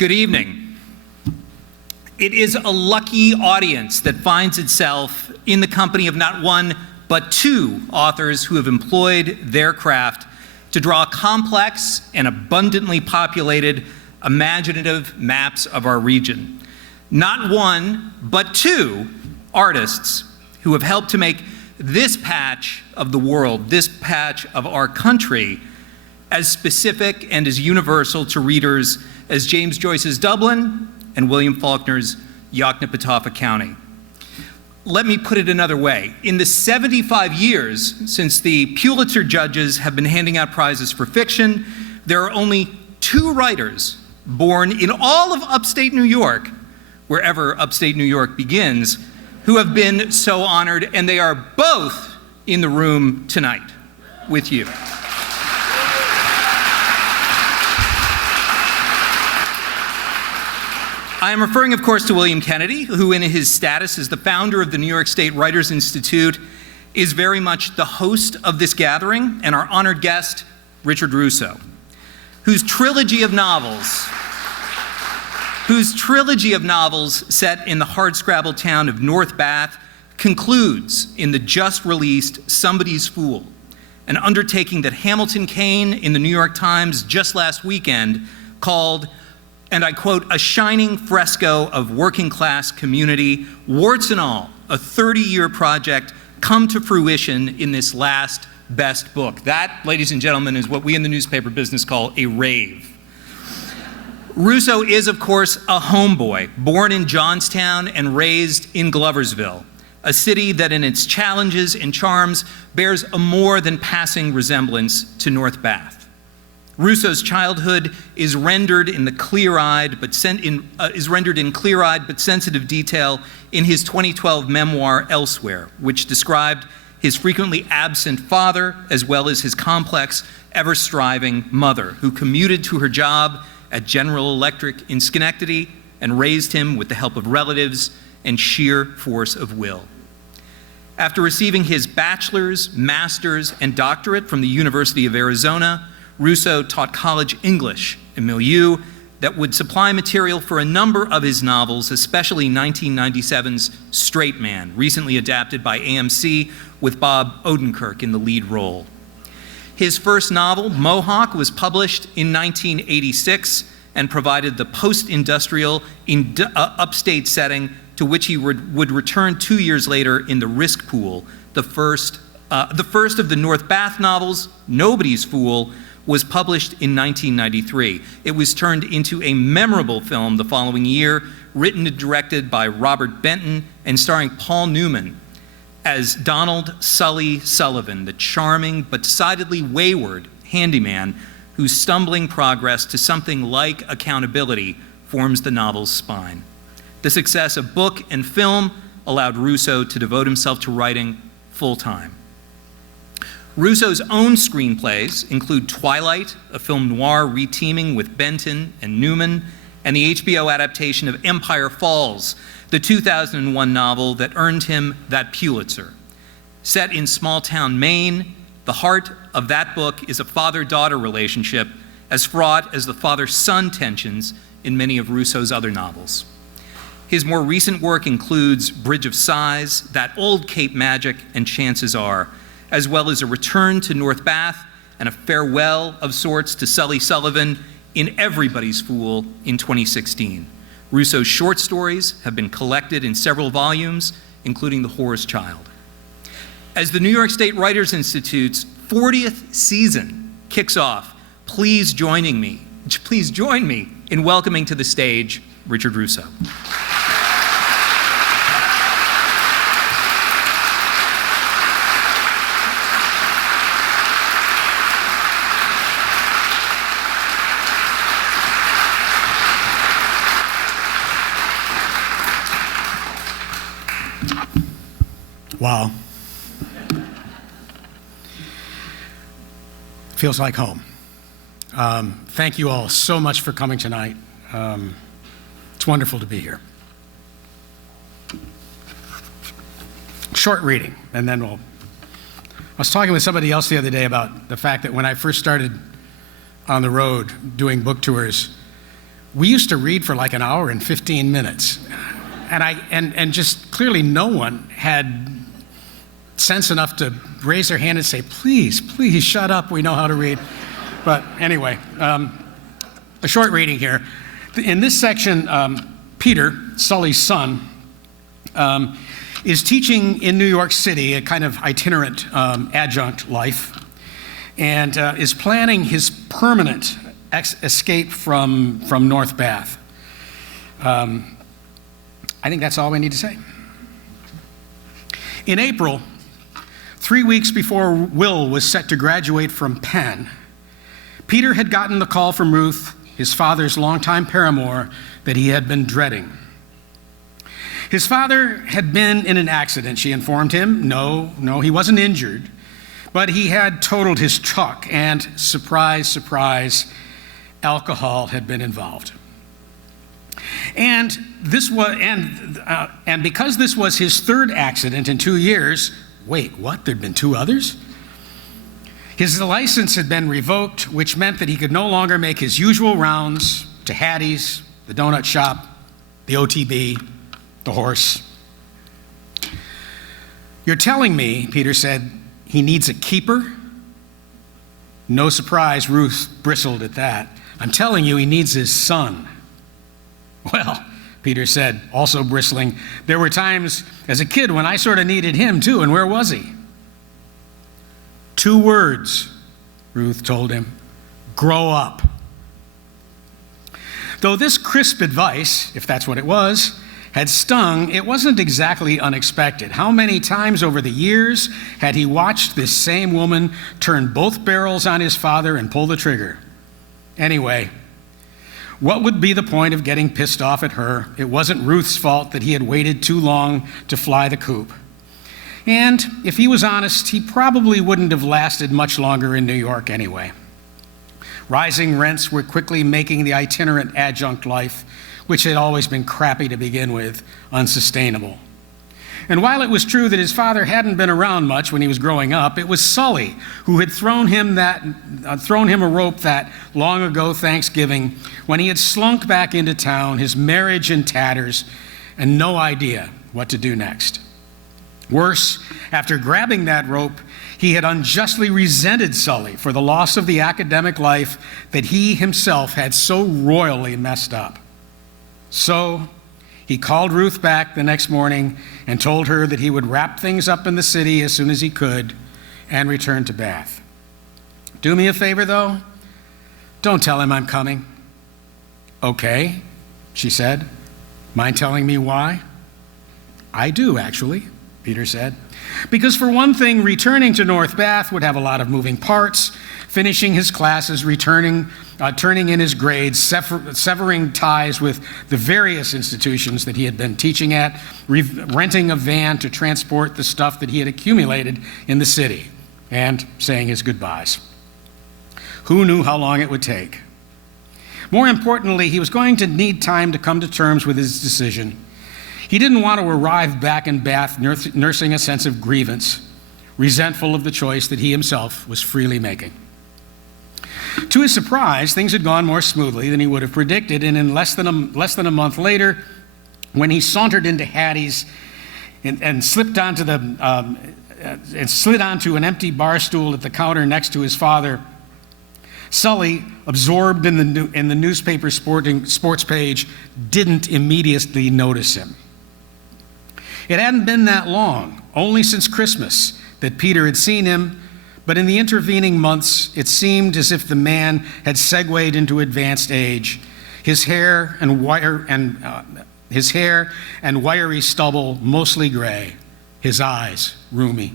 Good evening. It is a lucky audience that finds itself in the company of not one, but two authors who have employed their craft to draw complex and abundantly populated imaginative maps of our region. Not one, but two artists who have helped to make this patch of the world, this patch of our country, as specific and as universal to readers as James Joyce's Dublin and William Faulkner's Yoknapatawpha County. Let me put it another way. In the 75 years since the Pulitzer judges have been handing out prizes for fiction, there are only two writers born in all of upstate New York, wherever upstate New York begins, who have been so honored, and they are both in the room tonight with you. I am referring, of course, to William Kennedy, who in his status as the founder of the New York State Writers Institute is very much the host of this gathering, and our honored guest, Richard Russo, whose trilogy of novels set in the hardscrabble town of North Bath concludes in the just-released Somebody's Fool, an undertaking that Hamilton Kane in the New York Times just last weekend called, and I quote, "a shining fresco of working-class community, warts and all, a 30-year project come to fruition in this last best book." That, ladies and gentlemen, is what we in the newspaper business call a rave. Russo is, of course, a homeboy, born in Johnstown and raised in Gloversville, a city that in its challenges and charms bears a more than passing resemblance to North Bath. Russo's childhood is rendered in clear-eyed but sensitive detail in his 2012 memoir Elsewhere, which described his frequently absent father as well as his complex, ever-striving mother, who commuted to her job at General Electric in Schenectady and raised him with the help of relatives and sheer force of will. After receiving his bachelor's, master's, and doctorate from the University of Arizona, Russo taught college English, a milieu that would supply material for a number of his novels, especially 1997's Straight Man, recently adapted by AMC with Bob Odenkirk in the lead role. His first novel, Mohawk, was published in 1986 and provided the post-industrial upstate setting to which he would return 2 years later in The Risk Pool. The first of the North Bath novels, Nobody's Fool, was published in 1993. It was turned into a memorable film the following year, written and directed by Robert Benton and starring Paul Newman as Donald Sully Sullivan, the charming but decidedly wayward handyman whose stumbling progress to something like accountability forms the novel's spine. The success of book and film allowed Russo to devote himself to writing full-time. Russo's own screenplays include Twilight, a film noir reteaming with Benton and Newman, and the HBO adaptation of Empire Falls, the 2001 novel that earned him that Pulitzer. Set in small-town Maine, the heart of that book is a father-daughter relationship as fraught as the father-son tensions in many of Russo's other novels. His more recent work includes Bridge of Sighs, That Old Cape Magic, and Chances Are, as well as a return to North Bath and a farewell of sorts to Sully Sullivan in Everybody's Fool in 2016. Russo's short stories have been collected in several volumes, including The Whore's Child. As the New York State Writers Institute's 40th season kicks off, please join me in welcoming to the stage Richard Russo. Wow. Feels like home. Thank you all so much for coming tonight. It's wonderful to be here. Short reading, and then I was talking with somebody else the other day about the fact that when I first started on the road doing book tours, we used to read for like an hour and 15 minutes. And just clearly no one had sense enough to raise their hand and say, please shut up, we know how to read. But anyway, a short reading here. In this section, Peter, Sully's son, is teaching in New York City, a kind of itinerant adjunct life, and is planning his permanent escape from North Bath. I think that's all we need to say. In April, 3 weeks before Will was set to graduate from Penn, Peter had gotten the call from Ruth, his father's longtime paramour, that he had been dreading. His father had been in an accident, she informed him. No, he wasn't injured, but he had totaled his truck, and surprise, surprise, alcohol had been involved. And because this was his third accident in 2 years, wait, what? There'd been 2 others? His license had been revoked, which meant that he could no longer make his usual rounds to Hattie's, the donut shop, the OTB, the horse. You're telling me, Peter said, he needs a keeper? No surprise, Ruth bristled at that. I'm telling you, he needs his son. Well, Peter said, also bristling, there were times as a kid when I sort of needed him too, and where was he? 2 words, Ruth told him, grow up. Though this crisp advice, if that's what it was, had stung, it wasn't exactly unexpected. How many times over the years had he watched this same woman turn both barrels on his father and pull the trigger? Anyway, what would be the point of getting pissed off at her? It wasn't Ruth's fault that he had waited too long to fly the coop. And if he was honest, he probably wouldn't have lasted much longer in New York anyway. Rising rents were quickly making the itinerant adjunct life, which had always been crappy to begin with, unsustainable. And while it was true that his father hadn't been around much when he was growing up, it was Sully who had thrown him a rope that long ago Thanksgiving when he had slunk back into town, his marriage in tatters, and no idea what to do next. Worse, after grabbing that rope, he had unjustly resented Sully for the loss of the academic life that he himself had so royally messed up. So he called Ruth back the next morning and told her that he would wrap things up in the city as soon as he could and return to Bath. Do me a favor, though. Don't tell him I'm coming. Okay, she said. Mind telling me why? I do, actually, Peter said. Because for one thing, returning to North Bath would have a lot of moving parts, finishing his classes, turning in his grades, severing ties with the various institutions that he had been teaching at, renting a van to transport the stuff that he had accumulated in the city, and saying his goodbyes. Who knew how long it would take? More importantly, he was going to need time to come to terms with his decision. He didn't want to arrive back in Bath nursing a sense of grievance, resentful of the choice that he himself was freely making. To his surprise, things had gone more smoothly than he would have predicted, and in less than a month later, when he sauntered into Hattie's and slid onto an empty bar stool at the counter next to his father, Sully, absorbed in the newspaper sports page, didn't immediately notice him. It hadn't been that long, only since Christmas, that Peter had seen him, but in the intervening months, it seemed as if the man had segued into advanced age, his hair and wiry stubble mostly gray, his eyes rheumy.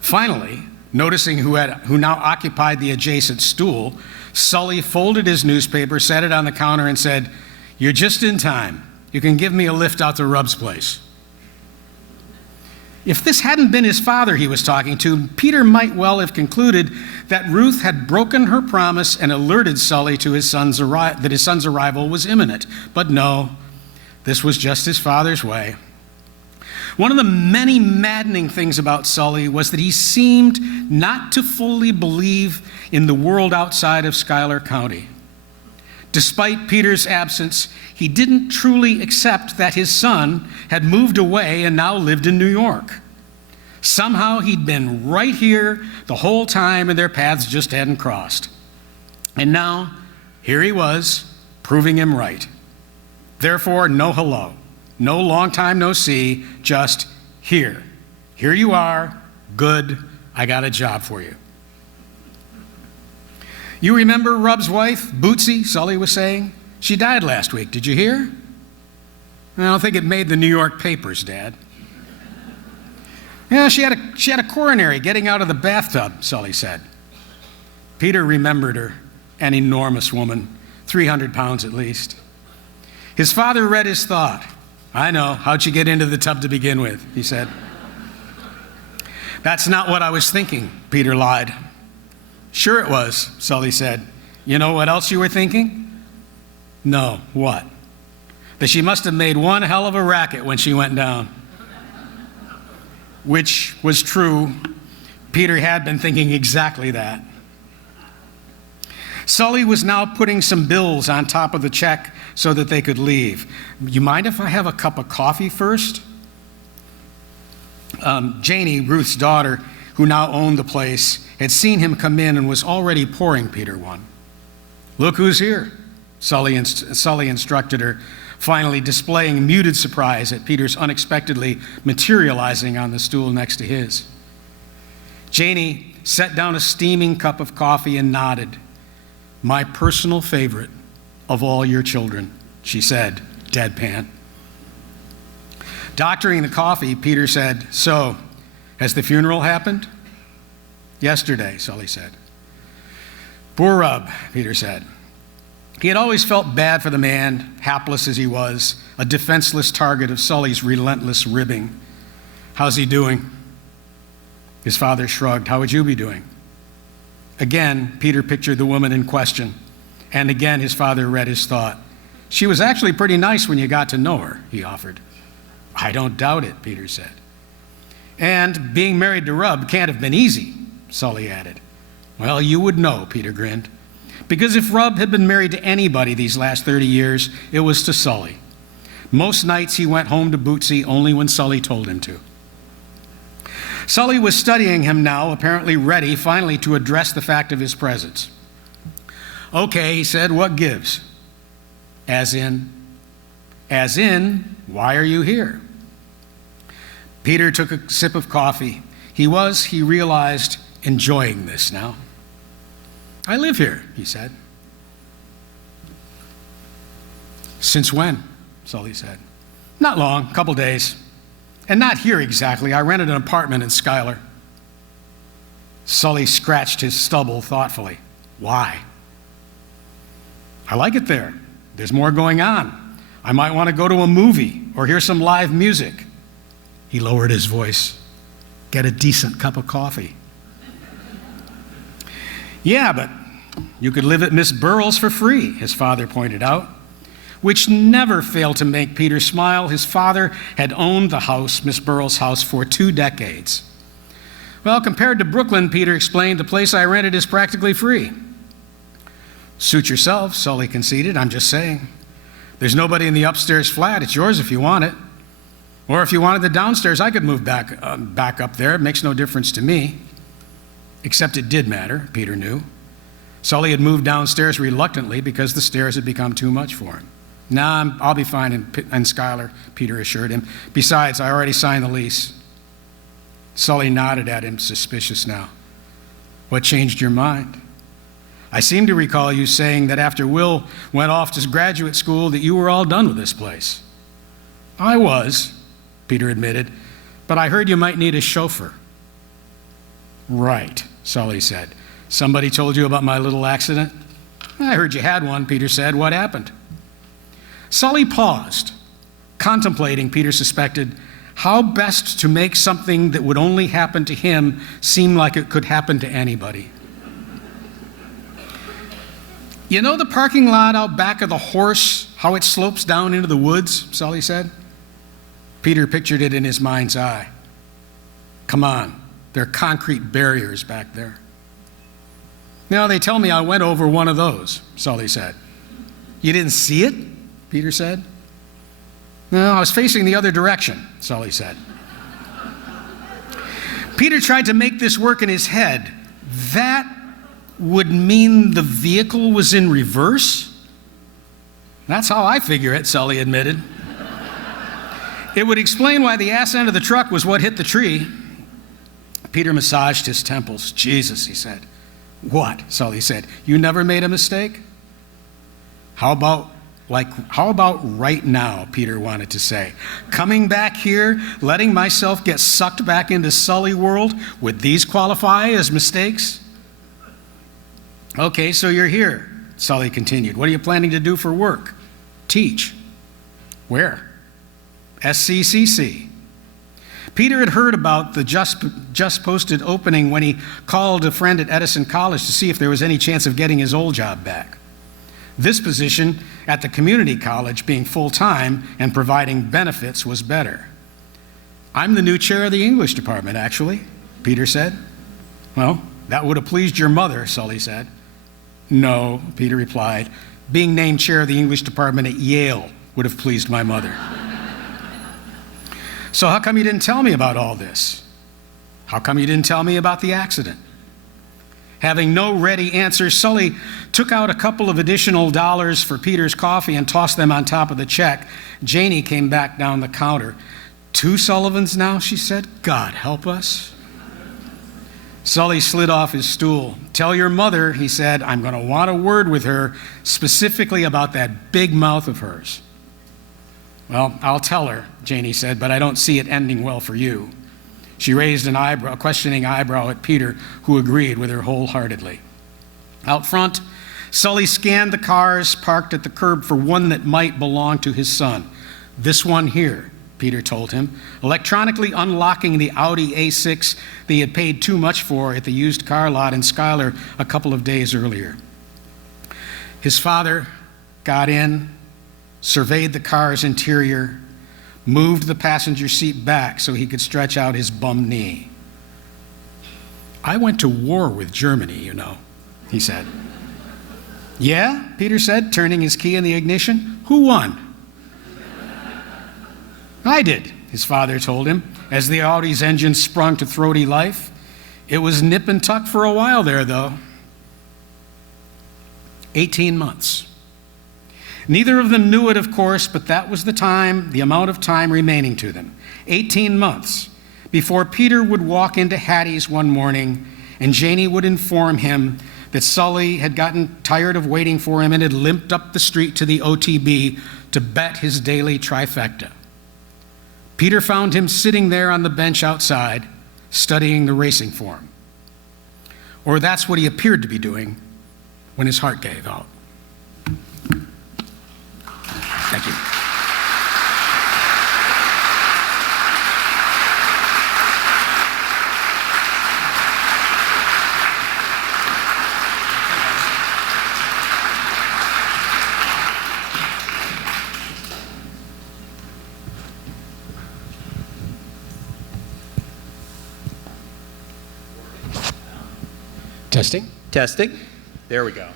Finally, noticing who now occupied the adjacent stool, Sully folded his newspaper, set it on the counter, and said, "You're just in time. You can give me a lift out to Rubb's place." If this hadn't been his father he was talking to, Peter might well have concluded that Ruth had broken her promise and alerted Sully to that his son's arrival was imminent. But no, this was just his father's way. One of the many maddening things about Sully was that he seemed not to fully believe in the world outside of Schuyler County. Despite Peter's absence, he didn't truly accept that his son had moved away and now lived in New York. Somehow he'd been right here the whole time and their paths just hadn't crossed. And now, here he was, proving him right. Therefore, no hello, no long time no see, just here. Here you are, good, I got a job for you. You remember Rub's wife, Bootsy, Sully was saying? She died last week, did you hear? I don't think it made the New York papers, Dad. Yeah, she had a coronary getting out of the bathtub, Sully said. Peter remembered her, an enormous woman, 300 pounds at least. His father read his thought. I know, how'd you get into the tub to begin with, he said. That's not what I was thinking, Peter lied. Sure it was, Sully said. You know what else you were thinking? No, what? That she must have made one hell of a racket when she went down. Which was true. Peter had been thinking exactly that. Sully was now putting some bills on top of the check so that they could leave. You mind if I have a cup of coffee first? Janie, Ruth's daughter, who now owned the place, had seen him come in and was already pouring Peter one. Look who's here, Sully instructed her, finally displaying muted surprise at Peter's unexpectedly materializing on the stool next to his. Janie set down a steaming cup of coffee and nodded. My personal favorite of all your children, she said, deadpan. Doctoring the coffee, Peter said, so, has the funeral happened? Yesterday, Sully said. Poor Rub, Peter said. He had always felt bad for the man, hapless as he was, a defenseless target of Sully's relentless ribbing. How's he doing? His father shrugged. How would you be doing? Again, Peter pictured the woman in question, and again his father read his thought. She was actually pretty nice when you got to know her, he offered. I don't doubt it, Peter said. And being married to Rub can't have been easy, Sully added. Well, you would know, Peter grinned. Because if Rub had been married to anybody these last 30 years, it was to Sully. Most nights he went home to Bootsy only when Sully told him to. Sully was studying him now, apparently ready finally to address the fact of his presence. Okay, he said, what gives? As in, why are you here? Peter took a sip of coffee. He realized, enjoying this now. I live here, he said. Since when? Sully said. Not long, a couple days. And not here exactly. I rented an apartment in Seiler. Sully scratched his stubble thoughtfully. Why? I like it there. There's more going on. I might want to go to a movie or hear some live music. He lowered his voice. Get a decent cup of coffee. Yeah, but you could live at Miss Burrell's for free, his father pointed out, which never failed to make Peter smile. His father had owned the house, Miss Burrell's house, for 2 decades. Well, compared to Brooklyn, Peter explained, the place I rented is practically free. Suit yourself, Sully conceded. I'm just saying. There's nobody in the upstairs flat. It's yours if you want it. Or if you wanted the downstairs, I could move back up there. It makes no difference to me. Except it did matter, Peter knew. Sully had moved downstairs reluctantly because the stairs had become too much for him. Nah, I'll be fine in Seiler, Peter assured him. Besides, I already signed the lease. Sully nodded at him, suspicious now. What changed your mind? I seem to recall you saying that after Will went off to graduate school that you were all done with this place. I was, Peter admitted, but I heard you might need a chauffeur. Right, Sully said. Somebody told you about my little accident? I heard you had one, Peter said. What happened? Sully paused, contemplating, Peter suspected, how best to make something that would only happen to him seem like it could happen to anybody. You know the parking lot out back of the Horse, how it slopes down into the woods, Sully said. Peter pictured it in his mind's eye. Come on, there are concrete barriers back there. Now, they tell me I went over one of those, Sully said. You didn't see it? Peter said. No, I was facing the other direction, Sully said. Peter tried to make this work in his head. That would mean the vehicle was in reverse? That's how I figure it, Sully admitted. It would explain why the ass end of the truck was what hit the tree. Peter massaged his temples. Jesus, he said. What? Sully said. You never made a mistake? How about right now, Peter wanted to say. Coming back here, letting myself get sucked back into Sully world, would these qualify as mistakes? Okay, so you're here, Sully continued. What are you planning to do for work? Teach. Where? SCCC. Peter had heard about the just posted opening when he called a friend at Edison College to see if there was any chance of getting his old job back. This position at the community college, being full-time and providing benefits, was better. I'm the new chair of the English department, actually, Peter said. Well, that would have pleased your mother, Sully said. No, Peter replied. Being named chair of the English department at Yale would have pleased my mother. So how come you didn't tell me about all this? How come you didn't tell me about the accident? Having no ready answer, Sully took out a couple of additional dollars for Peter's coffee and tossed them on top of the check. Janie came back down the counter. 2 Sullivans now, she said. God help us. Sully slid off his stool. Tell your mother, he said, I'm going to want a word with her specifically about that big mouth of hers. Well, I'll tell her, Janie said, but I don't see it ending well for you. She raised a questioning eyebrow at Peter, who agreed with her wholeheartedly. Out front, Sully scanned the cars parked at the curb for one that might belong to his son. This one here, Peter told him, electronically unlocking the Audi A6 that he had paid too much for at the used car lot in Seiler a couple of days earlier. His father got in, surveyed the car's interior, moved the passenger seat back so he could stretch out his bum knee. I went to war with Germany, you know, he said. Yeah, Peter said, turning his key in the ignition. Who won? I did, his father told him, as the Audi's engine sprung to throaty life. It was nip and tuck for a while there, though. 18 months. Neither of them knew it, of course, but that was the amount of time remaining to them. 18 months before Peter would walk into Hattie's one morning and Janie would inform him that Sully had gotten tired of waiting for him and had limped up the street to the OTB to bet his daily trifecta. Peter found him sitting there on the bench outside, studying the racing form. Or that's what he appeared to be doing when his heart gave out. Thank you. Testing. Testing. There we go.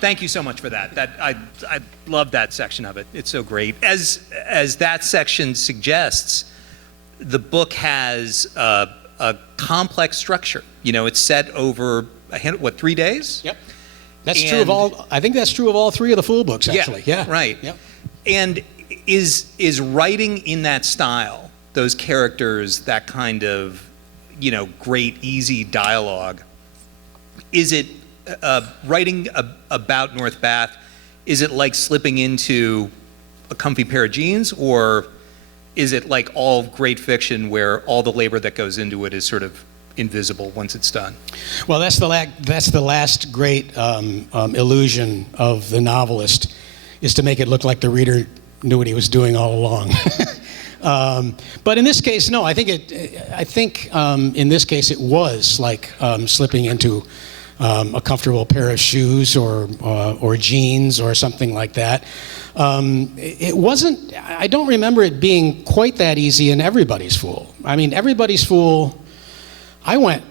Thank you so much for that. I love that section of it. It's so great. As that section suggests, the book has a complex structure. You know, it's set over 3 days? Yep. That's true of all. I think that's true of all 3 of the full books, actually. Yeah. Right. Yep. And is writing in that style, those characters, that kind of, you know, great easy dialogue, is it writing about North Bath, is it like slipping into a comfy pair of jeans, or is it like all great fiction where all the labor that goes into it is sort of invisible once it's done? Well, that's the last great illusion of the novelist, is to make it look like the reader knew what he was doing all along. But in this case, no. I think in this case it was like slipping into a comfortable pair of shoes or jeans or something like that. It wasn't. I don't remember it being quite that easy in Everybody's Fool. I mean, Everybody's Fool. I went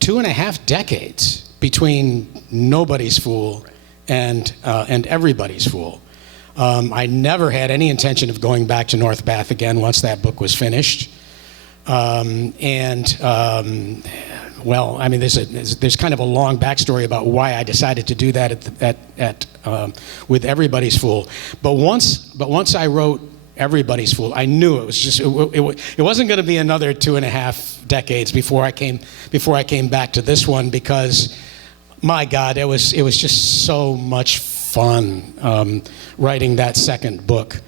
2.5 decades between Nobody's Fool and Everybody's Fool. I never had any intention of going back to North Bath again once that book was finished. Well, I mean, there's kind of a long backstory about why I decided to do that with Everybody's Fool. But once I wrote Everybody's Fool, I knew it was just it wasn't going to be another 2.5 decades before I came back to this one, because my God, it was just so much fun writing that second book,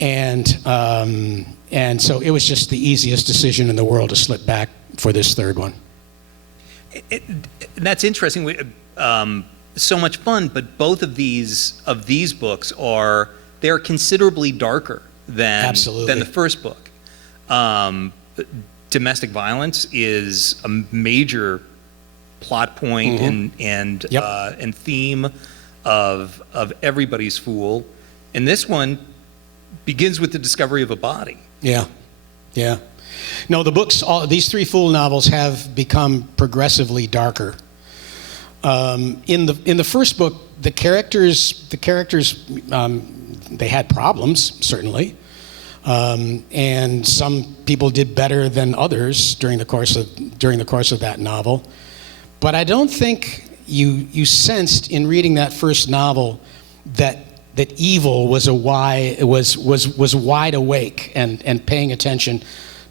and so it was just the easiest decision in the world to slip back for this third one. That's interesting. So much fun, but both of these books are considerably darker than the first book. Domestic violence is a major plot point and theme of Everybody's Fool, and this one begins with the discovery of a body. Yeah. No, the books, these three Fool novels have become progressively darker. In the first book, the characters, they had problems, certainly, and some people did better than others during the course of that novel. But I don't think you sensed in reading that first novel that evil was wide awake and paying attention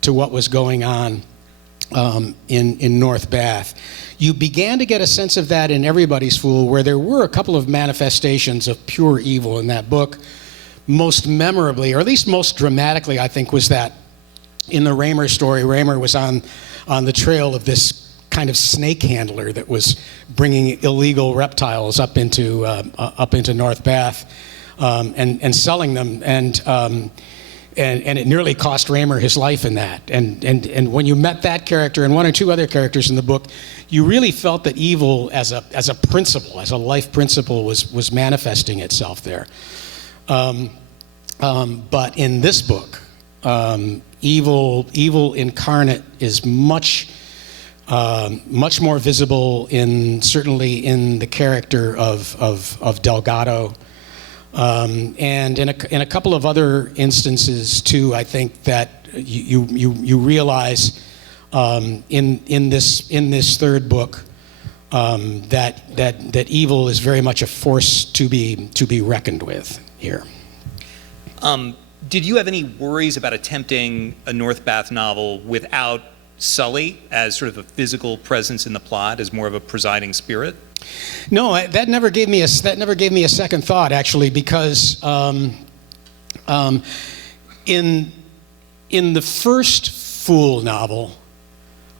to what was going on in North Bath. You began to get a sense of that in Everybody's Fool, where there were a couple of manifestations of pure evil in that book. Most memorably, or at least most dramatically, I think, was that in the Raymer story, Raymer was on the trail of this kind of snake handler that was bringing illegal reptiles up into North Bath and selling them, and it nearly cost Raymer his life in that. And when you met that character and one or two other characters in the book, you really felt that evil as a principle, as a life principle, was manifesting itself there. But in this book, evil incarnate is much more visible certainly in the character of Delgado. And in a couple of other instances too, I think that you realize in this third book that evil is very much a force to be reckoned with here. Did you have any worries about attempting a North Bath novel without Sully as sort of a physical presence in the plot, as more of a presiding spirit? No, that never gave me a second thought, actually, because in the first Fool novel,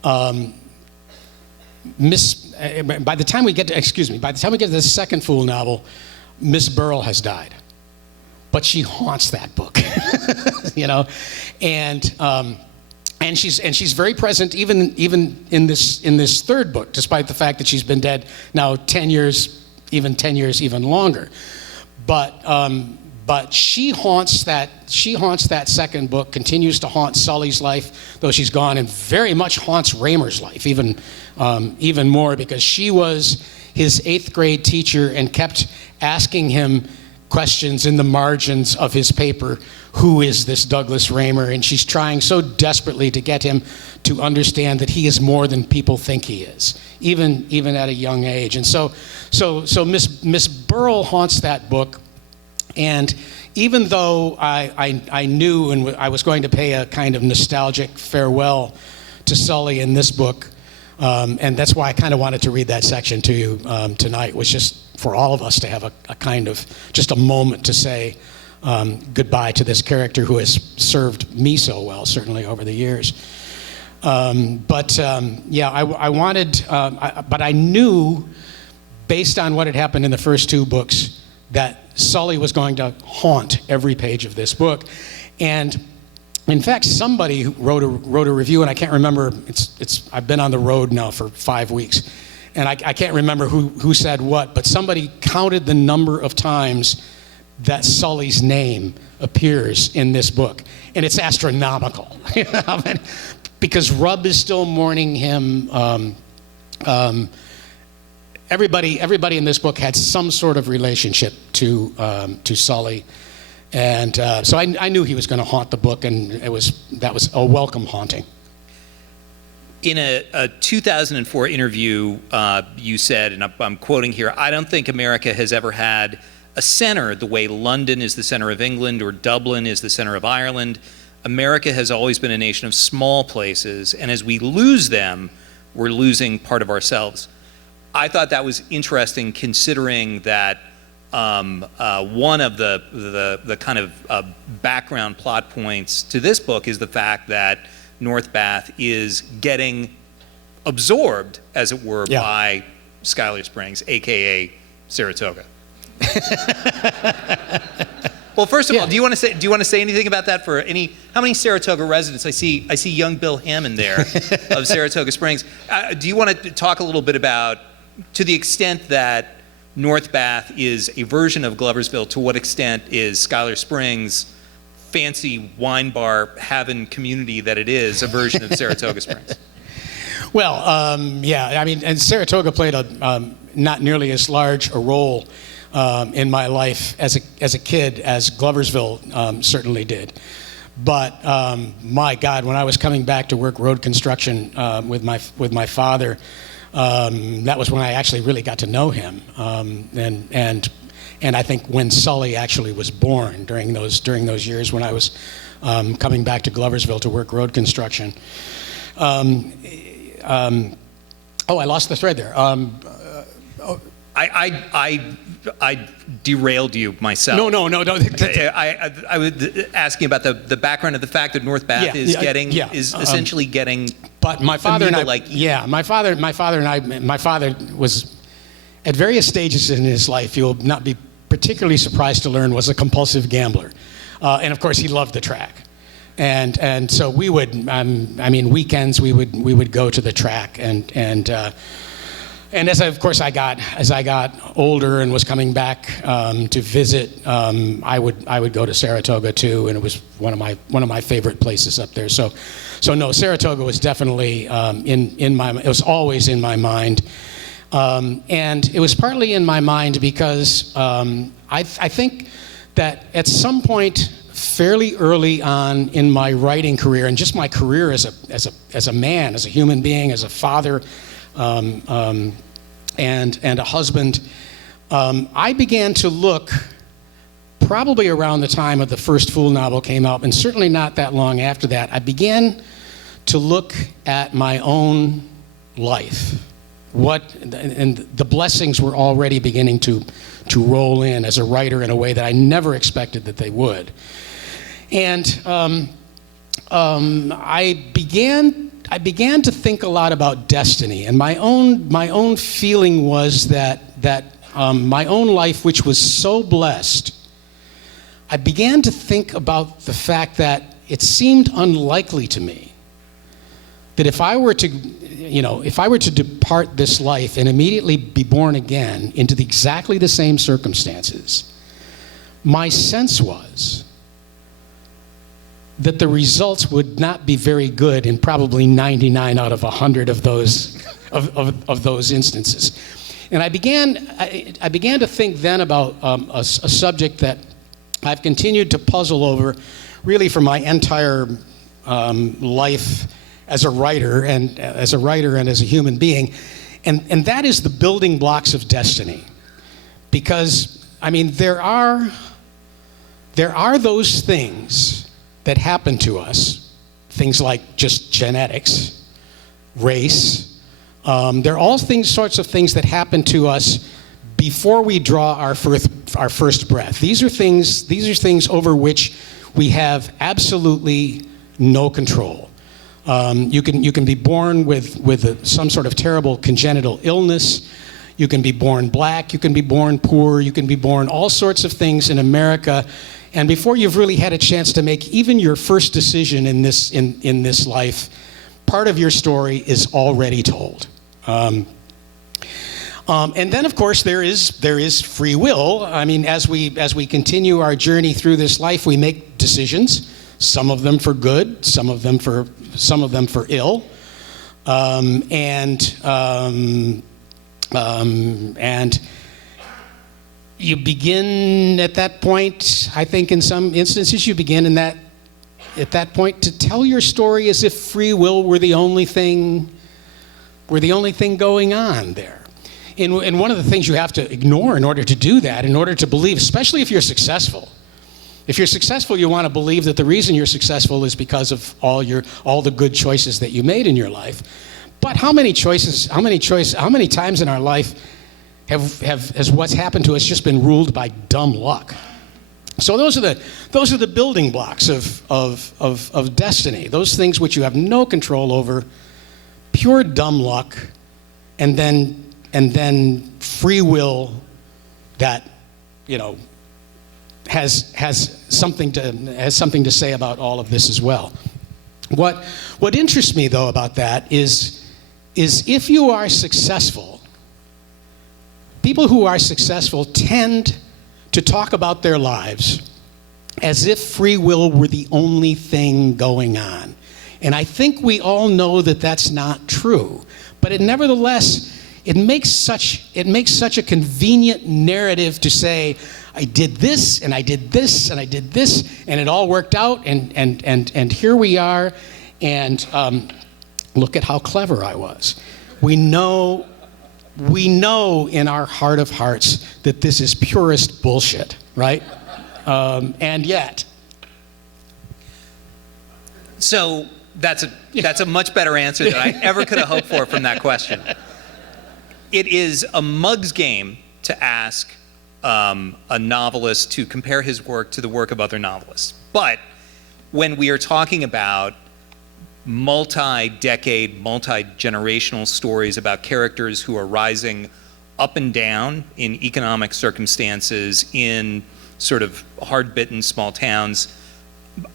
by the time we get to the second Fool novel, Miss Burrell has died, but she haunts that book, and she's very present even in this third book, despite the fact that she's been dead now 10 years, even longer. But she haunts that second book, continues to haunt Sully's life, though she's gone, and very much haunts Raymer's life, even more, because she was his 8th grade teacher and kept asking him questions in the margins of his paper. Who is this Douglas Raymer? And she's trying so desperately to get him to understand that he is more than people think he is, even at a young age. And so Miss Burrell haunts that book. And even though I knew and I was going to pay a kind of nostalgic farewell to Sully in this book, and that's why I kind of wanted to read that section to you tonight, was just for all of us to have a kind of just a moment to say goodbye to this character who has served me so well, certainly over the years. But I knew, based on what had happened in the first two books, that Sully was going to haunt every page of this book. And in fact, somebody wrote a review, and I can't remember. I've been on the road now for 5 weeks, and I can't remember who said what, but somebody counted the number of times that Sully's name appears in this book, and it's astronomical. Because Rubb is still mourning him. everybody in this book had some sort of relationship to Sully, and so I knew he was going to haunt the book, and that was a welcome haunting. In a 2004 interview, you said, and I'm quoting here, "I don't think America has ever had a center the way London is the center of England or Dublin is the center of Ireland. America has always been a nation of small places, and as we lose them, we're losing part of ourselves." I thought that was interesting, considering that one of the kind of background plot points to this book is the fact that North Bath is getting absorbed, as it were, by Seiler Springs, aka Saratoga. Well, first of all, do you want to say anything about that for how many Saratoga residents? I see young Bill Hammond there of Saratoga Springs. Do you want to talk a little bit about, to the extent that North Bath is a version of Gloversville, to what extent is Seiler Springs, fancy wine bar haven community that it is, a version of Saratoga Springs? Well, I mean, and Saratoga played a not nearly as large a role in my life as a kid as Gloversville certainly did. But my God, when I was coming back to work road construction with my father, that was when I actually really got to know him, and I think when Sully actually was born during those years when I was coming back to Gloversville to work road construction. I lost the thread there. I derailed you myself. No. I was asking about the background of the fact that North Bath is essentially getting. But my father and I, my father was at various stages in his life. You'll not be particularly surprised to learn was a compulsive gambler, and of course he loved the track, and so we would, weekends we would go to the track and as I got older and was coming back to visit, I would go to Saratoga too, and it was one of my favorite places up there. So no, Saratoga was definitely it was always in my mind, and it was partly in my mind because I think that at some point fairly early on in my writing career and just my career as a man, as a human being, as a father. And a husband, I began to look, probably around the time of the first Fool novel came out, and certainly not that long after that, I began to look at my own life. And the blessings were already beginning to roll in as a writer in a way that I never expected that they would. And I began to think a lot about destiny, and my own feeling was that my own life, which was so blessed, I began to think about the fact that it seemed unlikely to me that if I were to depart this life and immediately be born again into exactly the same circumstances, my sense was that the results would not be very good in probably 99 out of 100 of those instances. And I began to think then about a subject that I've continued to puzzle over really for my entire life as a writer and as a human being, and that is the building blocks of destiny. Because there are those things that happen to us, things like just genetics, race. They're all sorts of things that happen to us before we draw our first breath. These are things over which we have absolutely no control. You can be born with some sort of terrible congenital illness. You can be born black. You can be born poor. You can be born all sorts of things in America. And before you've really had a chance to make even your first decision in this life, part of your story is already told. And then, of course, there is free will. As we continue our journey through this life, we make decisions. Some of them for good, some of them for ill, And you begin at that point, I think in some instances you begin at that point to tell your story as if free will were the only thing going on there. And one of the things you have to ignore in order to do that, in order to believe, especially if you're successful. If you're successful, you want to believe that the reason you're successful is because of all the good choices that you made in your life. But how many times in our life has what's happened to us just been ruled by dumb luck? So those are the building blocks of destiny. Those things which you have no control over, pure dumb luck, and then free will that, has something to say about all of this as well. What interests me though about that is if you are successful, people who are successful tend to talk about their lives as if free will were the only thing going on. And I think we all know that that's not true. But nevertheless, it makes such a convenient narrative to say, I did this, and I did this, and I did this, and it all worked out, and here we are, and look at how clever I was. We know in our heart of hearts that this is purest bullshit, right? And yet. So that's a much better answer than I ever could have hoped for from that question. It is a mug's game to ask a novelist to compare his work to the work of other novelists. But when we are talking about multi-decade, multi-generational stories about characters who are rising up and down in economic circumstances in sort of hard-bitten small towns,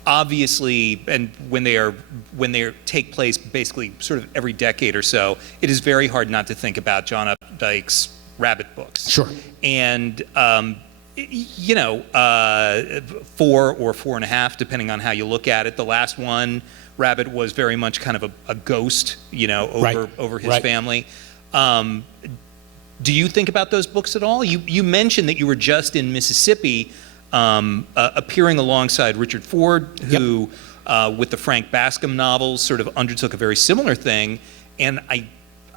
obviously, and when they take place basically sort of every decade or so, it is very hard not to think about John Updike's Rabbit books. Sure. And 4 or 4.5, depending on how you look at it. The last one, Rabbit, was very much kind of a ghost, over his family. Do you think about those books at all? You mentioned that you were just in Mississippi, appearing alongside Richard Ford, who, with the Frank Bascom novels, sort of undertook a very similar thing. And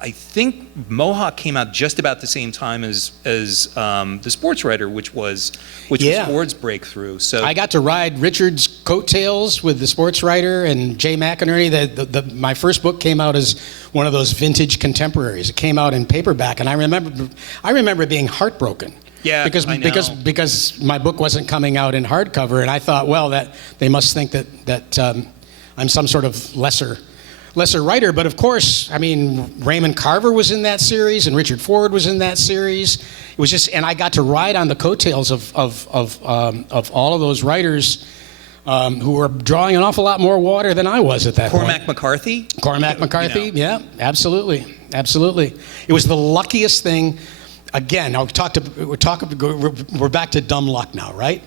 I think Mohawk came out just about the same time as The Sports Writer, which was Ford's breakthrough. So I got to ride Richard's coattails with The Sports Writer and Jay McInerney. My first book came out as one of those vintage contemporaries. It came out in paperback, and I remember being heartbroken. Yeah, because my book wasn't coming out in hardcover, and I thought, well, that they must think that I'm some sort of lesser writer. But of course, I mean, Raymond Carver was in that series, and Richard Ford was in that series. It was just, and I got to ride on the coattails of all of those writers who were drawing an awful lot more water than I was at that point. Cormac McCarthy, yeah, absolutely. It was the luckiest thing. Again, we're back to dumb luck now, right?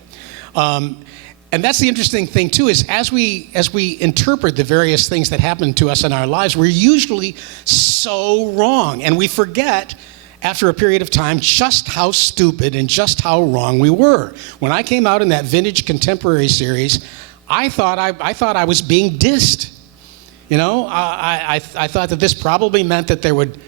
And that's the interesting thing too, is as we interpret the various things that happen to us in our lives, we're usually so wrong, and we forget after a period of time just how stupid and just how wrong we were. When I came out in that vintage contemporary series, I thought I was being dissed. I thought that this probably meant that there would.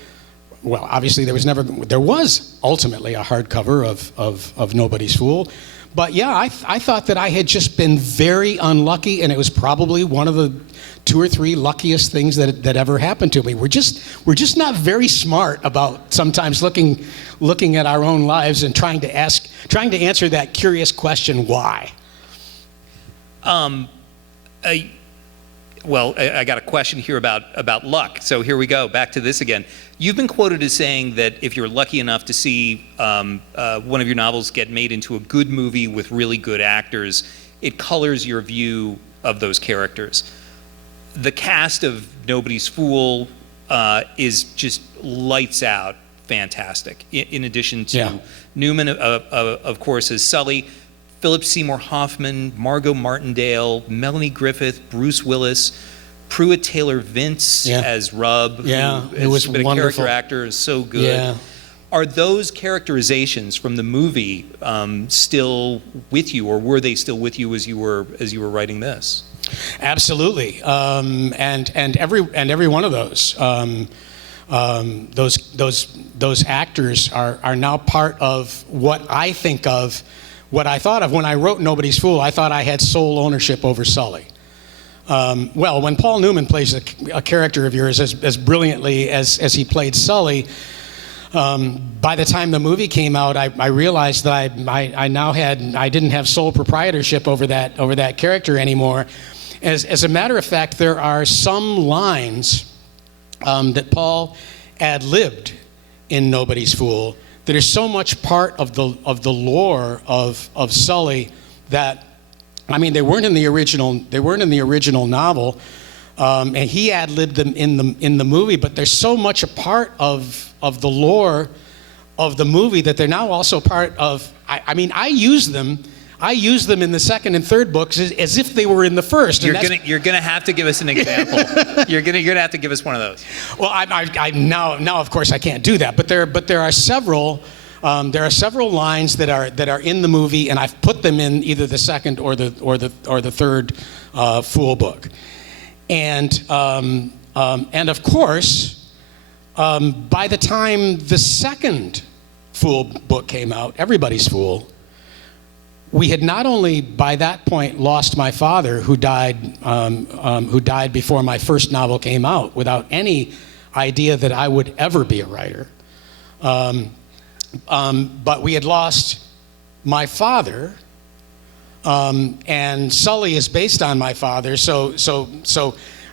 Well, obviously there was ultimately a hardcover of Nobody's Fool. But yeah, I thought that I had just been very unlucky, and it was probably one of the 2 or 3 luckiest things that ever happened to me. We're just not very smart about sometimes looking at our own lives and trying to answer that curious question, why? I got a question here about luck. So here we go, back to this again. You've been quoted as saying that if you're lucky enough to see one of your novels get made into a good movie with really good actors, it colors your view of those characters. The cast of Nobody's Fool is just lights out fantastic. In addition to Newman, of course, as Sully, Philip Seymour Hoffman, Margot Martindale, Melanie Griffith, Bruce Willis, Pruitt Taylor Vince as Rub, who it was has been wonderful. a character actor, is so good. Are those characterizations from the movie still with you, or were they still with you as you were writing this? Absolutely, and every one of those actors are now part of what I think of, what I thought of when I wrote Nobody's Fool. I thought I had sole ownership over Sully. Well, when Paul Newman plays a character of yours as brilliantly as he played Sully, by the time the movie came out, I realized that I didn't have sole proprietorship over that character anymore. As a matter of fact, there are some lines that Paul ad-libbed in Nobody's Fool that are so much part of the lore of Sully that, I mean, they weren't in the original novel, and he ad-libbed them in the movie. But they're so much a part of the lore of the movie that they're now also part of. I mean, I use them in the second and third books as if they were in the first. You're gonna have to give us an example. you're gonna have to give us one of those. Well, I now of course I can't do that. But there are several. There are several lines that are in the movie, and I've put them in either the second or the third Fool book, and of course, by the time the second Fool book came out, Everybody's Fool, we had not only by that point lost my father, who died before my first novel came out, without any idea that I would ever be a writer. But we had lost my father, and Sully is based on my father. So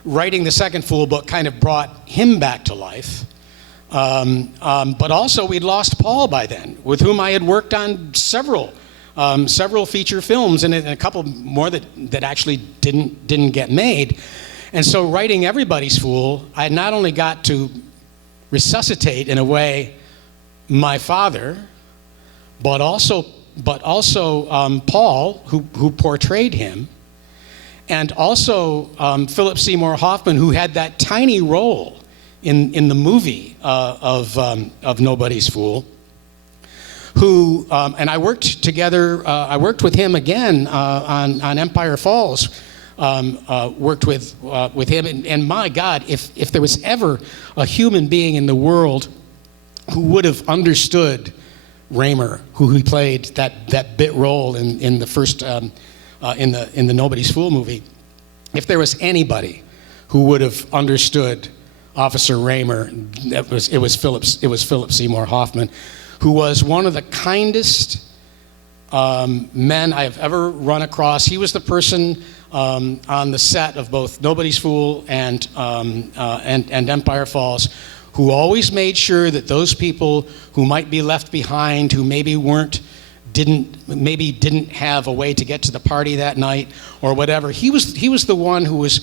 writing the second Fool book kind of brought him back to life. But also we'd lost Paul by then, with whom I had worked on several feature films, and a couple more that actually didn't get made. And so writing Everybody's Fool, I not only got to resuscitate in a way my father, but also Paul, who portrayed him, and also Philip Seymour Hoffman, who had that tiny role in the movie of Nobody's Fool. Who and I worked together. I worked with him again on Empire Falls. Worked with him, and my God, if there was ever a human being in the world who would have understood Raymer, who he played that bit role in the first in the Nobody's Fool movie, if there was anybody who would have understood Officer Raymer, it was Philip Seymour Hoffman, who was one of the kindest men I have ever run across. He was the person on the set of both Nobody's Fool and Empire Falls, who always made sure that those people who might be left behind, who maybe didn't have a way to get to the party that night or whatever, he was the one who was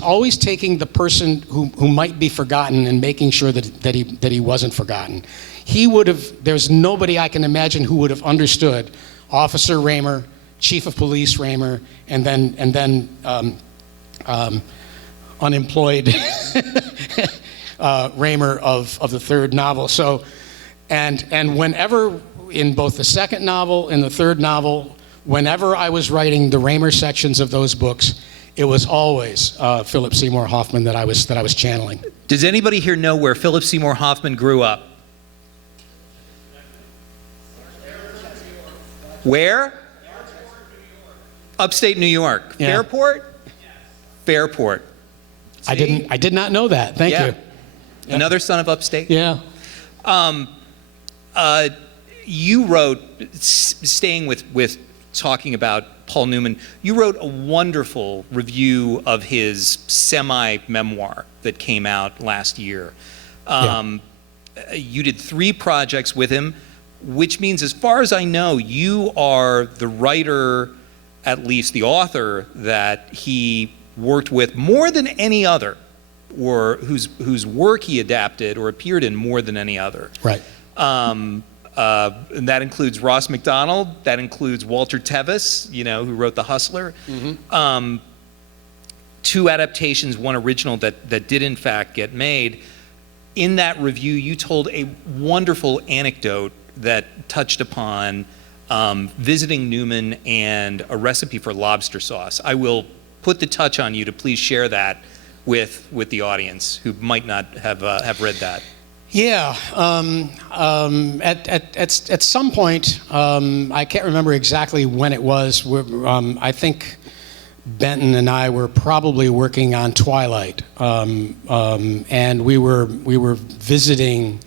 always taking the person who might be forgotten and making sure that he wasn't forgotten. There's nobody I can imagine who would have understood Officer Raymer, Chief of Police Raymer, and then unemployed Raymer of the third novel. So, and whenever in both the second novel and the third novel, whenever I was writing the Raymer sections of those books, it was always Philip Seymour Hoffman that I was channeling. Does anybody here know where Philip Seymour Hoffman grew up? Where? Upstate New York. Yeah. Fairport? Fairport. See? I did not know that. Thank you. Yeah. Another son of Upstate? Yeah. You wrote, staying with talking about Paul Newman, you wrote a wonderful review of his semi-memoir that came out last year. You did 3 projects with him, which means, as far as I know, you are the writer, at least the author, that he worked with more than any other, or whose work he adapted or appeared in more than any other. Right. And that includes Ross MacDonald. That includes Walter Tevis, who wrote The Hustler. Mm-hmm. 2 adaptations, 1 original that did in fact get made. in that review, you told a wonderful anecdote that touched upon visiting Newman and a recipe for lobster sauce. I will put the touch on you to please share that with the audience who might not have read that. Yeah, at some point, I can't remember exactly when it was. I think Benton and I were probably working on Twilight, and we were visiting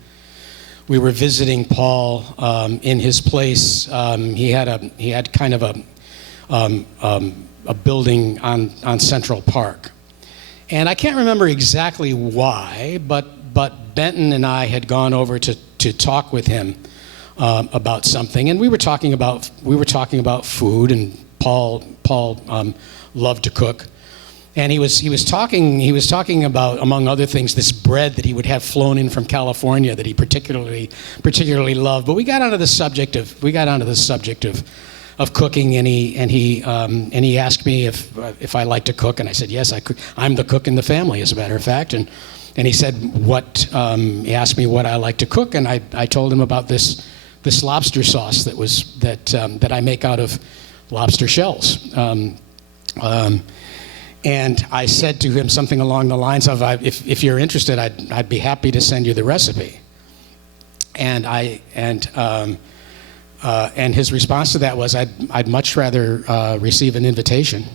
Paul in his place. He had kind of a building on Central Park, and I can't remember exactly why, but Benton and I had gone over to talk with him about something, and we were talking about food, and Paul loved to cook, and he was talking about, among other things, this bread that he would have flown in from California that he particularly loved. But we got onto the subject of cooking, and he asked me if I like to cook, and I said yes, I cook. I'm the cook in the family, as a matter of fact, and he said he asked me what I like to cook, and I told him about this lobster sauce that I make out of lobster shells. And I said to him something along the lines of, if you're interested, I'd be happy to send you the recipe. And his response to that was, I'd much rather receive an invitation.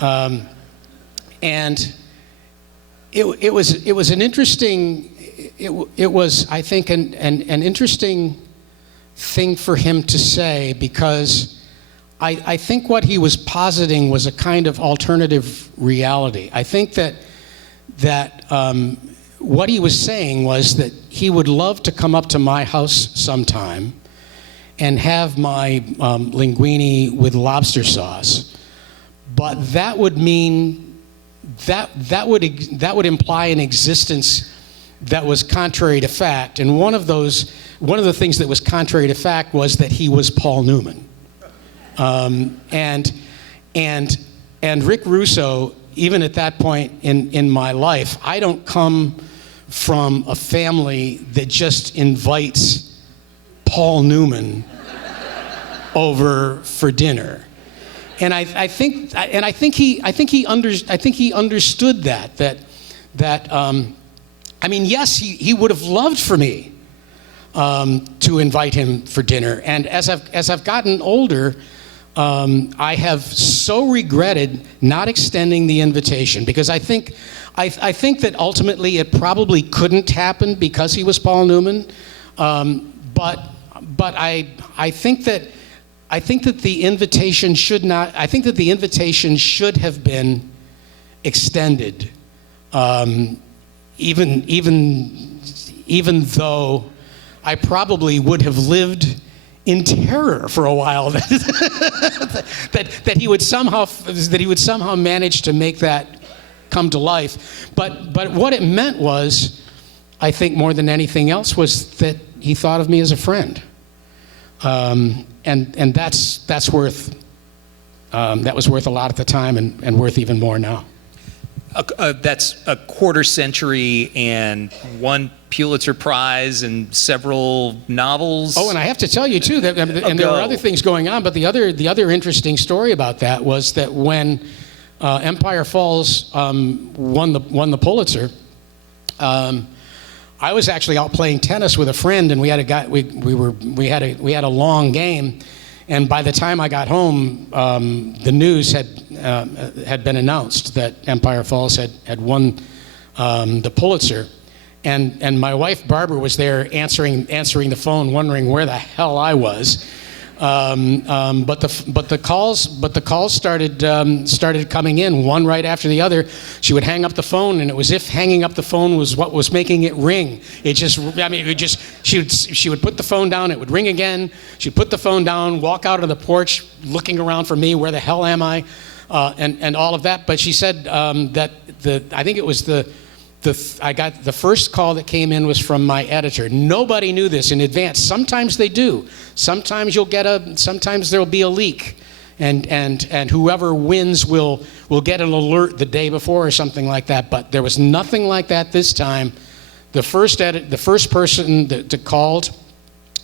And it was an interesting, it was, I think, an interesting thing for him to say, because I think what he was positing was a kind of alternative reality. I think that what he was saying was that he would love to come up to my house sometime and have my linguine with lobster sauce, but that would mean that would imply an existence that was contrary to fact. And one of the things that was contrary to fact was that he was Paul Newman. And Rick Russo, even at that point in my life, I don't come from a family that just invites Paul Newman over for dinner. And I think he understood that I mean, yes, he would have loved for me to invite him for dinner. And as I've gotten older, I have so regretted not extending the invitation, because I think that ultimately it probably couldn't happen because he was Paul Newman. But I think that the invitation should not. I think that the invitation should have been extended, even though I probably would have lived in terror for a while that he would somehow manage to make that come to life. But what it meant was, I think more than anything else, was that he thought of me as a friend, and that's worth that was worth a lot at the time, and worth even more now. That's a quarter century and one Pulitzer Prize and several novels. Oh, and I have to tell you too that, and there were other things going on, but the other interesting story about that was that when Empire Falls won the Pulitzer, I was actually out playing tennis with a friend, and we had a long game, and by the time I got home, the news had been announced that Empire Falls had won the Pulitzer, and my wife Barbara was there answering the phone, wondering where the hell I was. But the calls started coming in, one right after the other. She would hang up the phone, and it was if hanging up the phone was what was making it ring. She would put the phone down, it would ring again. She'd put the phone down, walk out on the porch, looking around for me. Where the hell am I? And all of that. But she said that I think it was I got the first call that came in was from my editor. Nobody knew this in advance. Sometimes they do. Sometimes sometimes there'll be a leak, and whoever wins will get an alert the day before or something like that. But there was nothing like that this time. The first person that called,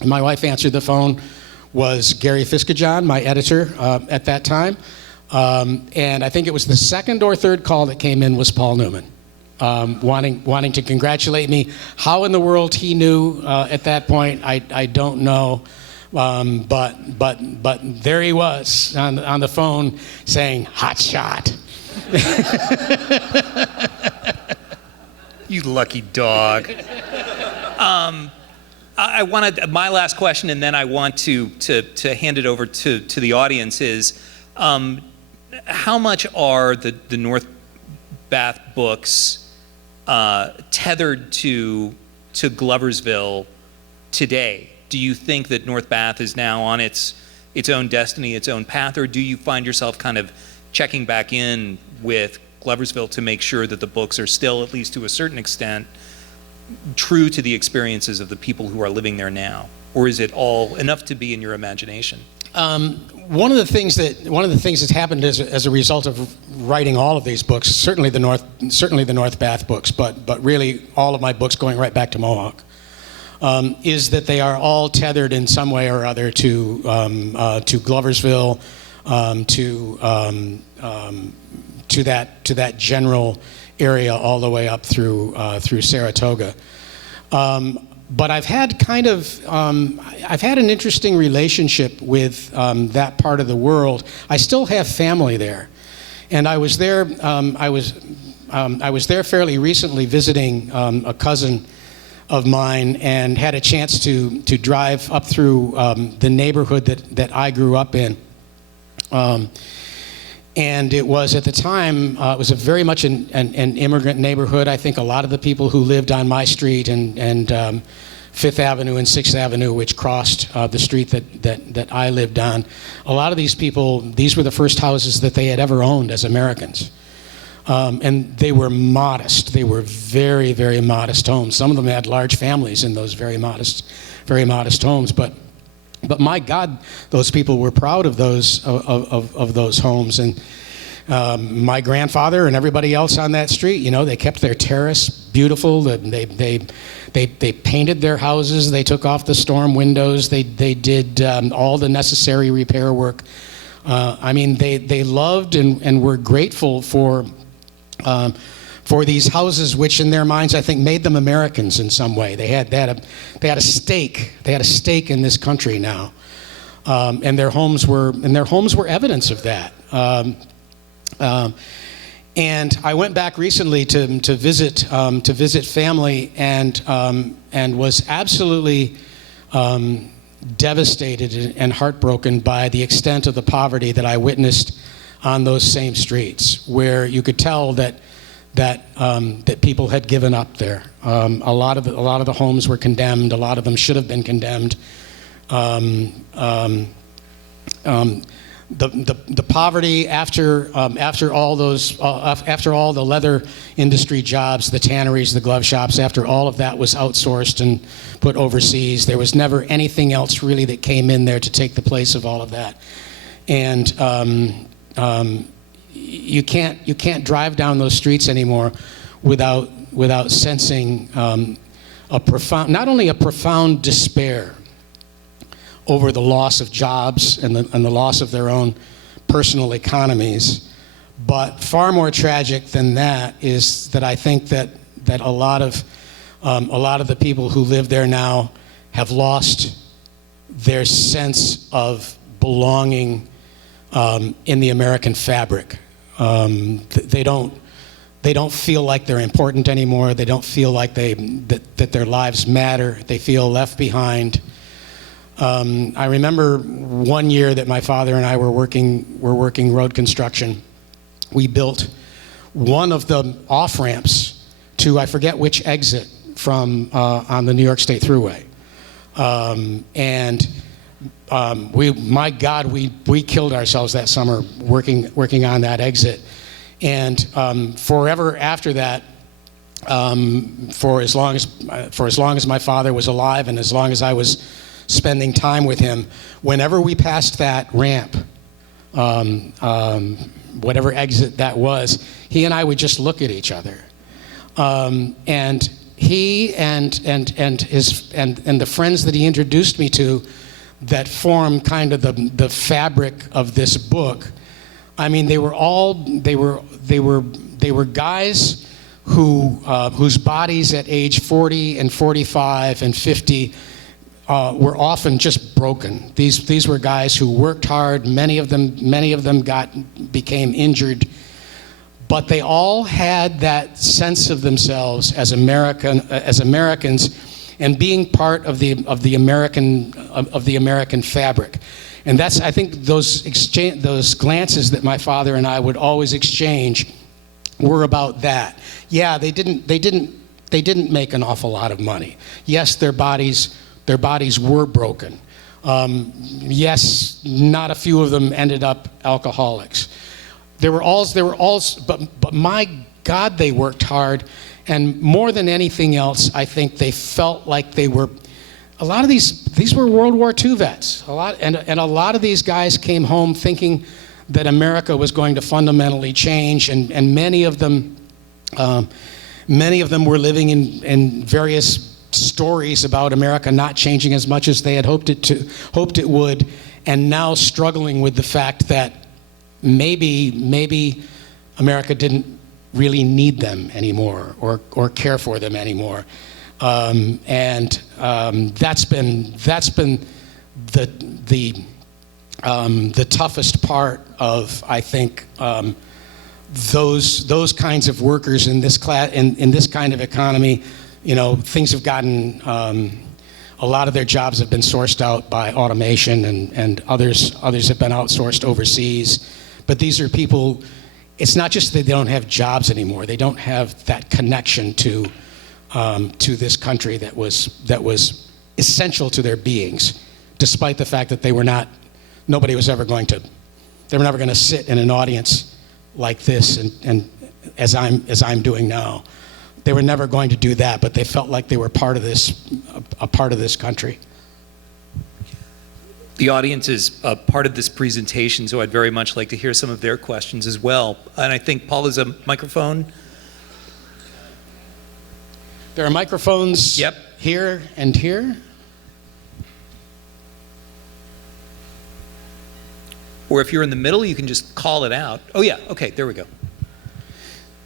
my wife answered the phone, was Gary Fiskajohn, my editor at that time. And I think it was the second or third call that came in was Paul Newman, wanting to congratulate me. How in the world he knew at that point, I don't know. But there he was on the phone saying, "Hot shot." You lucky dog. I wanted my last question, and then I want to hand it over to the audience. Is how much are the North Bath books tethered to Gloversville today? Do you think that North Bath is now on its own destiny, its own path, or do you find yourself kind of checking back in with Gloversville to make sure that the books are still, at least to a certain extent, true to the experiences of the people who are living there now? Or is it all enough to be in your imagination? One of the things that's happened as a result of writing all of these books, certainly the North Bath books, but really all of my books going right back to Mohawk, is that they are all tethered in some way or other to Gloversville, to that general area all the way up through Saratoga. But I've had an interesting relationship with that part of the world. I still have family there, and I was there. I was there fairly recently visiting a cousin of mine, and had a chance to drive up through the neighborhood that I grew up in. And it was, at the time, it was very much an immigrant neighborhood. I think a lot of the people who lived on my street and Fifth Avenue and Sixth Avenue, which crossed the street that I lived on, a lot of these people, these were the first houses that they had ever owned as Americans. And they were modest. They were very, very modest homes. Some of them had large families in those very modest homes. But my God, those people were proud of those homes. And my grandfather and everybody else on that street, they kept their terrace beautiful. They painted their houses. They took off the storm windows. They did all the necessary repair work. They loved and were grateful for these houses, which in their minds, I think, made them Americans in some way. They had a stake. They had a stake in this country now, and their homes were evidence of that. And I went back recently to visit family, and was absolutely devastated and heartbroken by the extent of the poverty that I witnessed on those same streets, where you could tell that people had given up there. A lot of the homes were condemned. A lot of them should have been condemned. The poverty after all the leather industry jobs, the tanneries, the glove shops, after all of that was outsourced and put overseas, there was never anything else really that came in there to take the place of all of that. And you can't drive down those streets anymore without sensing not only a profound despair over the loss of jobs and the loss of their own personal economies, but far more tragic than that is that I think that a lot of the people who live there now have lost their sense of belonging in the American fabric. They don't feel like they're important anymore. They don't feel like that their lives matter. They feel left behind. I remember one year that my father and I were working road construction. We built one of the off-ramps to, I forget which exit from on the New York State Thruway. My God, we killed ourselves that summer working on that exit. And forever after that, for as long as my father was alive and as long as I was spending time with him, whenever we passed that ramp, whatever exit that was, he and I would just look at each other. And he and the friends that he introduced me to that form kind of the fabric of this book. I mean, they were guys whose bodies at age 40 and 45 and 50 were often just broken. These were guys who worked hard. Many of them became injured, but they all had that sense of themselves as Americans, and being part of the American fabric. And that's, I think, those glances that my father and I would always exchange were about that. Yeah, they didn't make an awful lot of money. Yes, their bodies were broken. Yes, not a few of them ended up alcoholics. But my God, they worked hard, and more than anything else, I think they felt like they were. A lot of these were World War II vets. A lot of these guys came home thinking that America was going to fundamentally change, and many of them were living in various stories about America not changing as much as they had hoped it would, and now struggling with the fact that maybe America didn't really need them anymore or care for them anymore. That's been the toughest part of, I think, those kinds of workers in this class, in this kind of economy. You know, things have gotten, a lot of their jobs have been sourced out by automation, and others have been outsourced overseas. But these are people, it's not just that they don't have jobs anymore, they don't have that connection to this country that was essential to their beings, despite the fact that they were never going to sit in an audience like this and as I'm doing now. They were never going to do that, but they felt like they were a part of this country. The audience is a part of this presentation, so I'd very much like to hear some of their questions as well. And I think, Paul, is a microphone? There are microphones. Yep. Here and here. Or if you're in the middle, you can just call it out. Oh, yeah. Okay, there we go.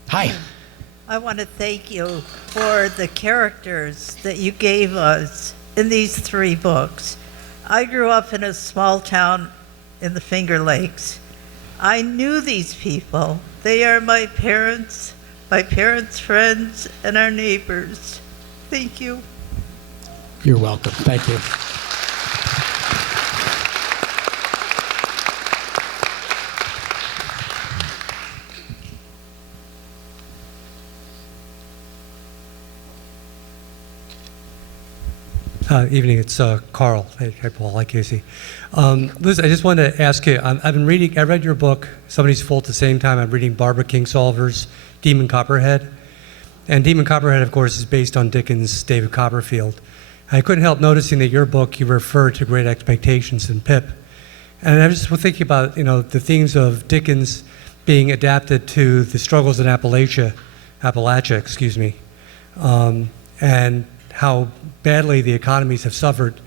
Hi. I want to thank you for the characters that you gave us in these 3 books. I grew up in a small town in the Finger Lakes. I knew these people. They are my parents' friends, and our neighbors. Thank you. You're welcome. Thank you. Evening, it's Carl. Hey, Paul. Hi, Casey. Liz, I just wanted to ask you, I read your book, Somebody's Full at the same time. I'm reading Barbara Kingsolver's Demon Copperhead. And Demon Copperhead, of course, is based on Dickens' David Copperfield. I couldn't help noticing that your book, you refer to Great Expectations and Pip. And I was just thinking about, the themes of Dickens being adapted to the struggles in Appalachia, and how badly the economies have suffered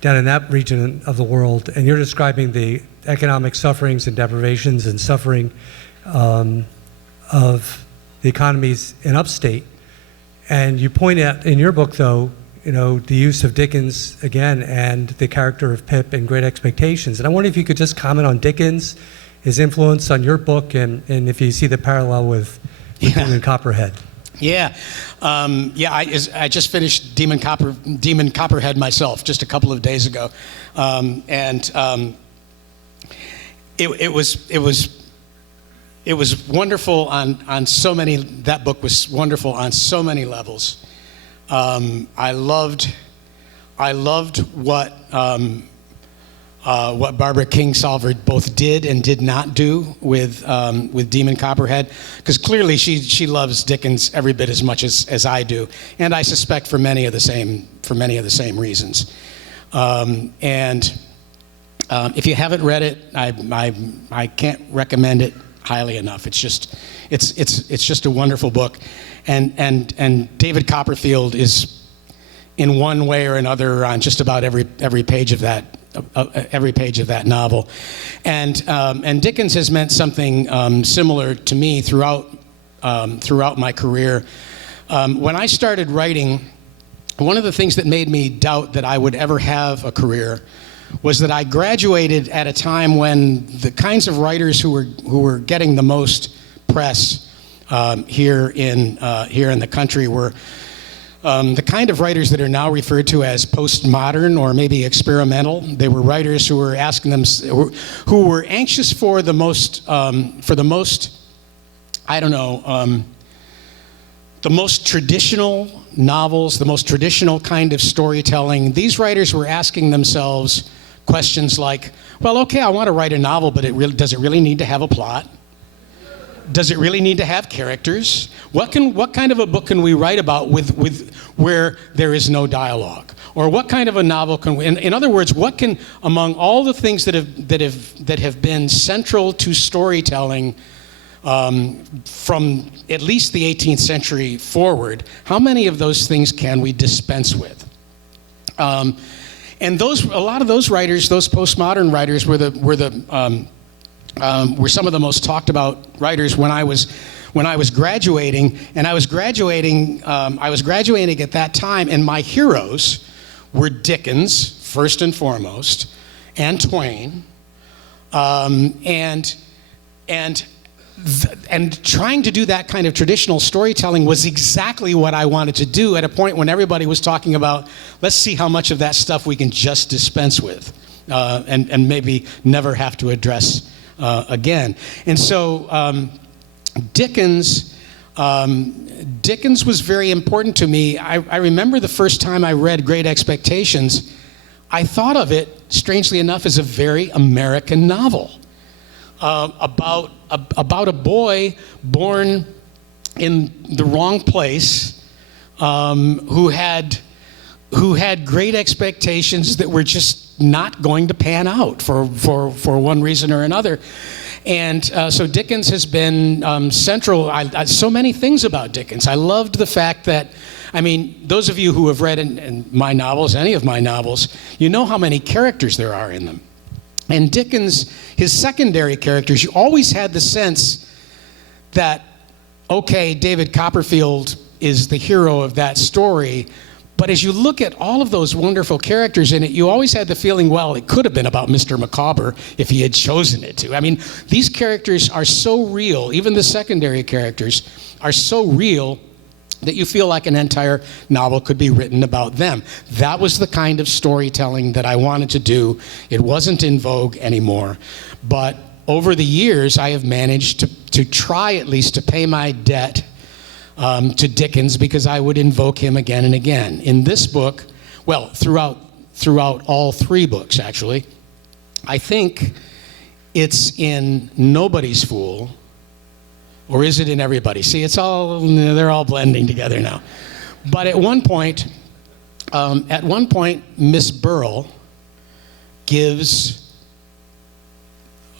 down in that region of the world. And you're describing the economic sufferings and deprivations and suffering of the economies in upstate. And you point out in your book, though, the use of Dickens again and the character of Pip in Great Expectations. And I wonder if you could just comment on Dickens, his influence on your book, and if you see the parallel with Demon Copperhead. Yeah, I just finished Demon Copperhead myself just a couple of days ago, it was wonderful on so many. That book was wonderful on so many levels. I loved what Barbara Kingsolver both did and did not do with Demon Copperhead, because clearly she loves Dickens every bit as much as I do, and I suspect for many of the same reasons. If you haven't read it, I can't recommend it highly enough. It's just a wonderful book, and David Copperfield is, in one way or another, on just about every page of that novel, and Dickens has meant something similar to me throughout my career. When I started writing, one of the things that made me doubt that I would ever have a career was that I graduated at a time when the kinds of writers who were getting the most press here in the country were the kind of writers that are now referred to as postmodern or maybe experimental. They were writers who were asking them, who were anxious for the most traditional novels, the most traditional kind of storytelling. These writers were asking themselves questions like, well, okay, I want to write a novel, but does it really need to have a plot? Does it really need to have characters? What kind of a book can we write about with where there is no dialogue? Or what kind of a novel can we, in other words, what can, among all the things that have been central to storytelling from at least the 18th century forward, how many of those things can we dispense with? And a lot of those writers, those postmodern writers, were some of the most talked about writers when I was graduating, and I was graduating at that time, and my heroes were Dickens first and foremost, and Twain, and trying to do that kind of traditional storytelling was exactly what I wanted to do at a point when everybody was talking about, let's see how much of that stuff we can just dispense with, and maybe never have to address again. And so Dickens was very important to me. I remember the first time I read Great Expectations, I thought of it, strangely enough, as a very American novel. About a boy born in the wrong place, who had great expectations that were just not going to pan out for one reason or another. And so Dickens has been central. So many things about Dickens. I loved the fact that, I mean, those of you who have read in my novels, any of my novels, you know how many characters there are in them. And Dickens, his secondary characters, you always had the sense that, okay, David Copperfield is the hero of that story, but as you look at all of those wonderful characters in it, you always had the feeling, well, it could have been about Mr. Micawber if he had chosen it to. I mean, these characters are so real, even the secondary characters are so real that you feel like an entire novel could be written about them. That was the kind of storytelling that I wanted to do. It wasn't in vogue anymore. But over the years, I have managed to try at least to pay my debt to Dickens, because I would invoke him again and again. In this book, well, throughout all three books, actually, I think it's in Nobody's Fool, or is it in Everybody? See, they're all blending together now. But at one point, Miss Burrell gives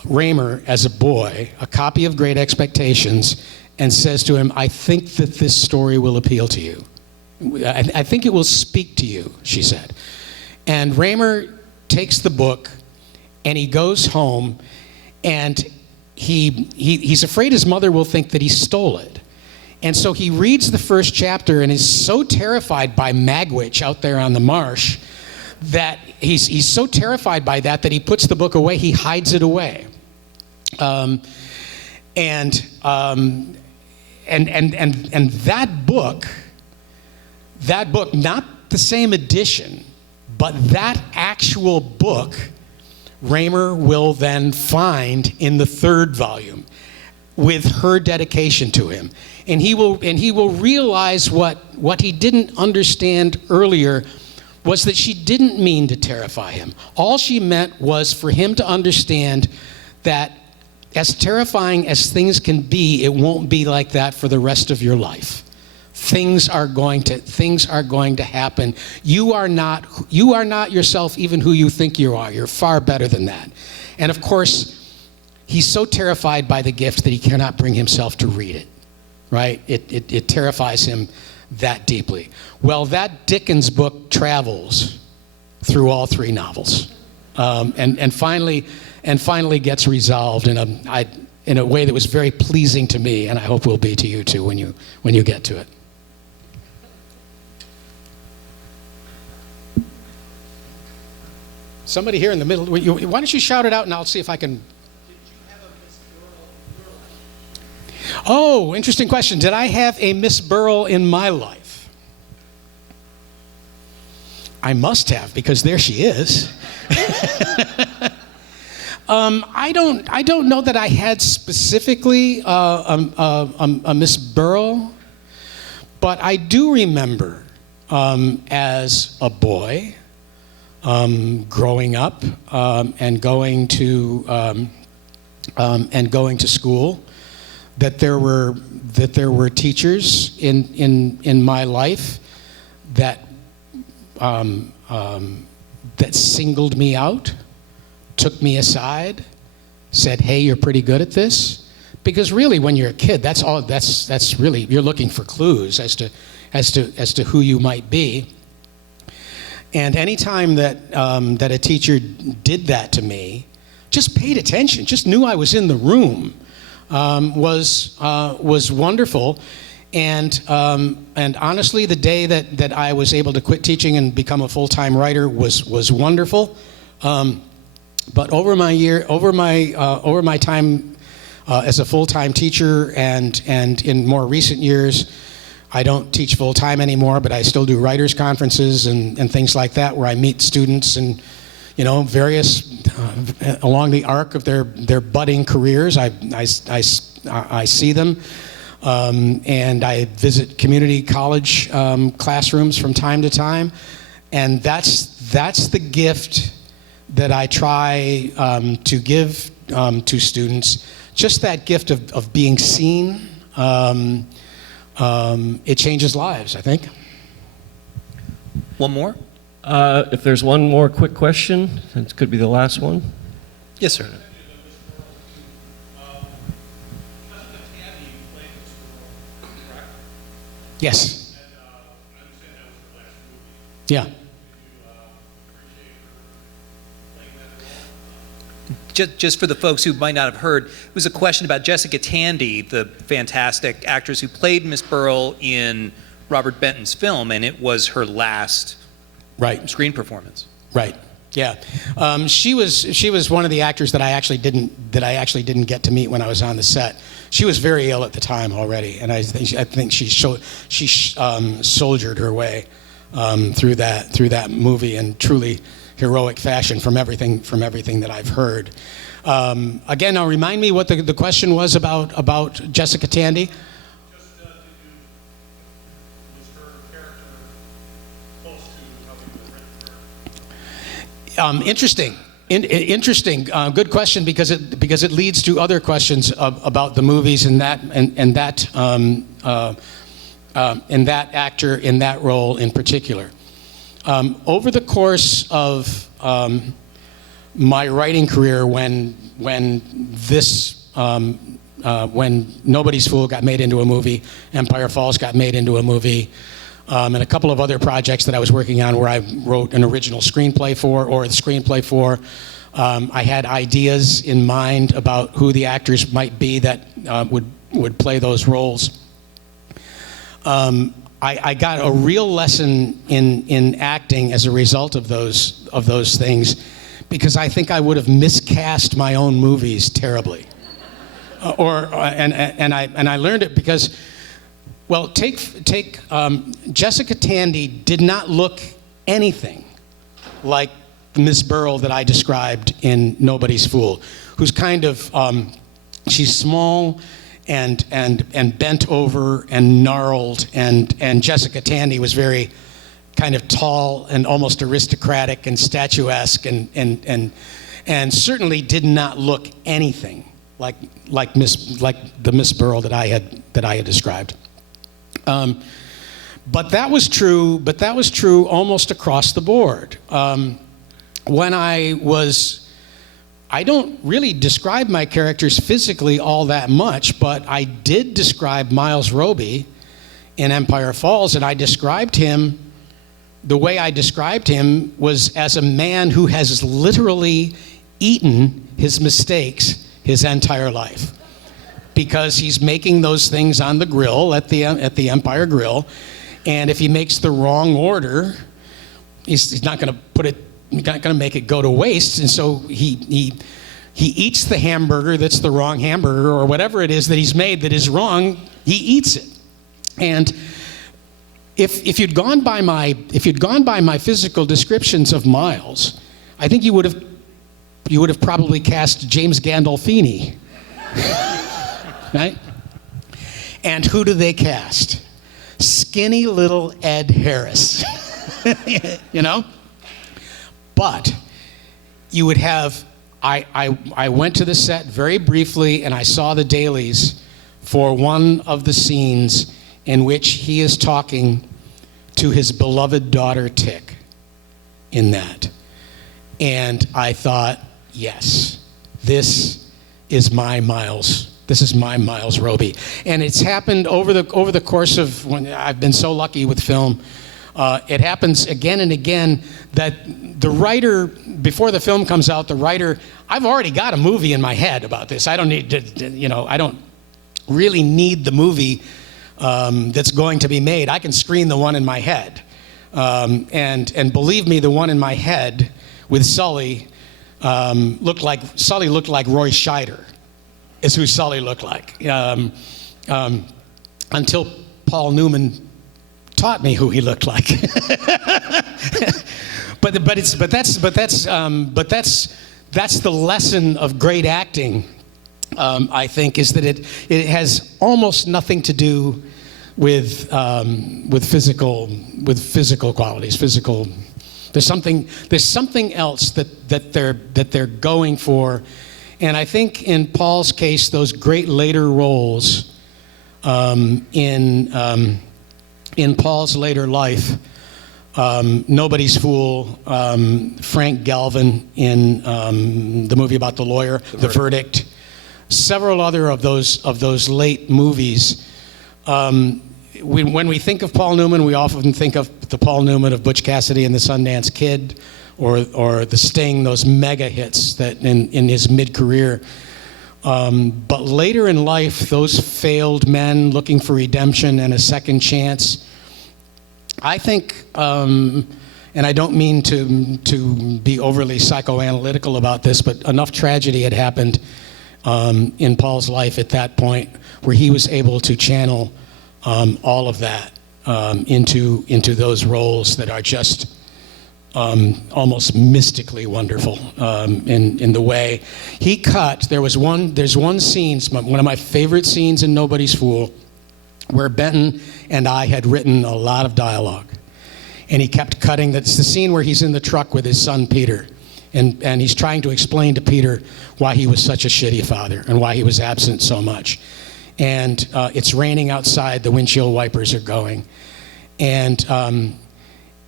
Raymer, as a boy, a copy of Great Expectations and says to him, I think that this story will appeal to you. I think it will speak to you, she said. And Raymer takes the book and he goes home, and he's afraid his mother will think that he stole it. And so he reads the first chapter and is so terrified by Magwitch out there on the marsh that he's so terrified by that he puts the book away. He hides it away. And that book, not the same edition, but that actual book, Raymer will then find in the third volume with her dedication to him. And he will realize what he didn't understand earlier was that she didn't mean to terrify him. All she meant was for him to understand that as terrifying as things can be, it won't be like that for the rest of your life. Things are going to happen. You are not yourself even who you think you are. You're far better than that. And of course, he's so terrified by the gift that he cannot bring himself to read it, right? It terrifies him that deeply. Well, that Dickens book travels through all three novels, and finally gets resolved in a way that was very pleasing to me, and I hope will be to you too when you get to it. Somebody here in the middle, why don't you shout it out and I'll see if I can. Did you have a Miss Burrell in your life? Oh, interesting question. Did I have a Miss Burrell in my life? I must have, because there she is. I don't know that I had specifically a Miss Burrell, but I do remember as a boy growing up and going to school that there were teachers in my life that singled me out, took me aside, said, "Hey, you're pretty good at this." Because really, when you're a kid, that's really, you're looking for clues as to who you might be. And any time that a teacher did that to me, just paid attention, just knew I was in the room, was wonderful. And honestly, the day that I was able to quit teaching and become a full-time writer was wonderful. But over my time as a full-time teacher and in more recent years, I don't teach full-time anymore, but I still do writers' conferences and things like that, where I meet students and, various along the arc of their budding careers. I see them, and I visit community college classrooms from time to time, and that's the gift that I try to give to students. Just that gift of being seen. It changes lives, I think. One more? If there's one more quick question, it could be the last one. Yes, sir. Yes. Yeah. Just for the folks who might not have heard, it was a question about Jessica Tandy, the fantastic actress who played Miss Burrell in Robert Benton's film, and it was her last screen performance. Right. Yeah. She was one of the actors that I actually didn't get to meet when I was on the set. She was very ill at the time already, and I think she soldiered her way through that movie in truly heroic fashion from everything that I've heard. Again, now remind me what the question was about Jessica Tandy. Was her character close to how you were written? Interesting. Interesting. Good question, because it leads to other questions about the movies and that actor in that role in particular. Over the course of my writing career, when Nobody's Fool got made into a movie, Empire Falls got made into a movie, and a couple of other projects that I was working on where I wrote an original screenplay for, I had ideas in mind about who the actors might be that would play those roles. I got a real lesson in acting as a result of those things, because I think I would have miscast my own movies terribly. And I learned it because, well, take Jessica Tandy did not look anything like Miss Burrell that I described in Nobody's Fool, who's kind of she's small and bent over and gnarled, and Jessica Tandy was very kind of tall and almost aristocratic and statuesque and certainly did not look anything like the Miss Burrell that I had described. But that was true. But that was true almost across the board. When I don't really describe my characters physically all that much, but I did describe Miles Roby in Empire Falls, and I described him, the way I described him was as a man who has literally eaten his mistakes his entire life, because he's making those things on the grill at the Empire Grill, and if he makes the wrong order, he's not going to put it. He's not going to make it go to waste, and so he eats the hamburger that's the wrong hamburger, or whatever it is that he's made that is wrong. He eats it, and if you'd gone by my physical descriptions of Miles, I think you would have probably cast James Gandolfini, right? And who do they cast? Skinny little Ed Harris, you know. But you would have, I went to the set very briefly and I saw the dailies for one of the scenes in which he is talking to his beloved daughter Tick in that. And I thought, yes, this is my Miles. This is my Miles Roby. And it's happened over the course of when I've been so lucky with film. It happens again and again that the writer, before the film comes out, the writer, I've already got a movie in my head about this. I don't need to, I don't really need the movie that's going to be made. I can screen the one in my head. And believe me, the one in my head with Sully looked like Roy Scheider, is who Sully looked like. Until Paul Newman taught me who he looked like. but that's the lesson of great acting. I think is that it has almost nothing to do with physical qualities. There's something else that they're going for, and I think in Paul's case, those great later roles in Paul's later life, Nobody's Fool, Frank Galvin in the movie about the lawyer, The Verdict, several other of those late movies. When we think of Paul Newman, we often think of the Paul Newman of Butch Cassidy and the Sundance Kid, or The Sting, those mega hits that in his mid-career. But later in life, those failed men looking for redemption and a second chance, I think, and I don't mean to be overly psychoanalytical about this, but enough tragedy had happened in Paul's life at that point where he was able to channel all of that into those roles that are just almost mystically wonderful in the way he cut. There's one scene, one of my favorite scenes in Nobody's Fool, where Benton and I had written a lot of dialogue, and he kept cutting. That's the scene where he's in the truck with his son Peter, and he's trying to explain to Peter why he was such a shitty father and why he was absent so much. And it's raining outside, the windshield wipers are going, and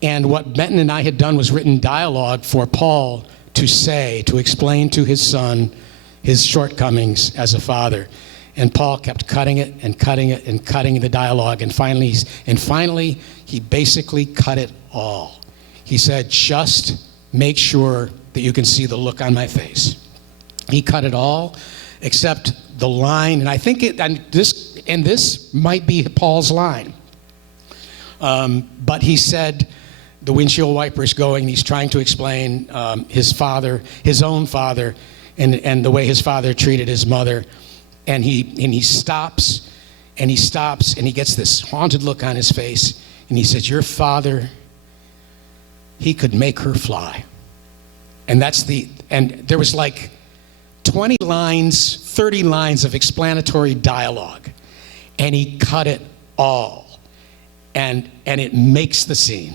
what Benton and I had done was written dialogue for Paul to explain to his son his shortcomings as a father. And Paul kept cutting it and cutting it and cutting the dialogue, and finally he basically cut it all. He said, "Just make sure that you can see the look on my face." He cut it all except the line, and I think this might be Paul's line. But he said, the windshield wipers going, he's trying to explain his own father, and the way his father treated his mother. And he stops, and he gets this haunted look on his face, and he says, "Your father, he could make her fly." And there was like 20 lines, 30 lines of explanatory dialogue, and he cut it all. And it makes the scene.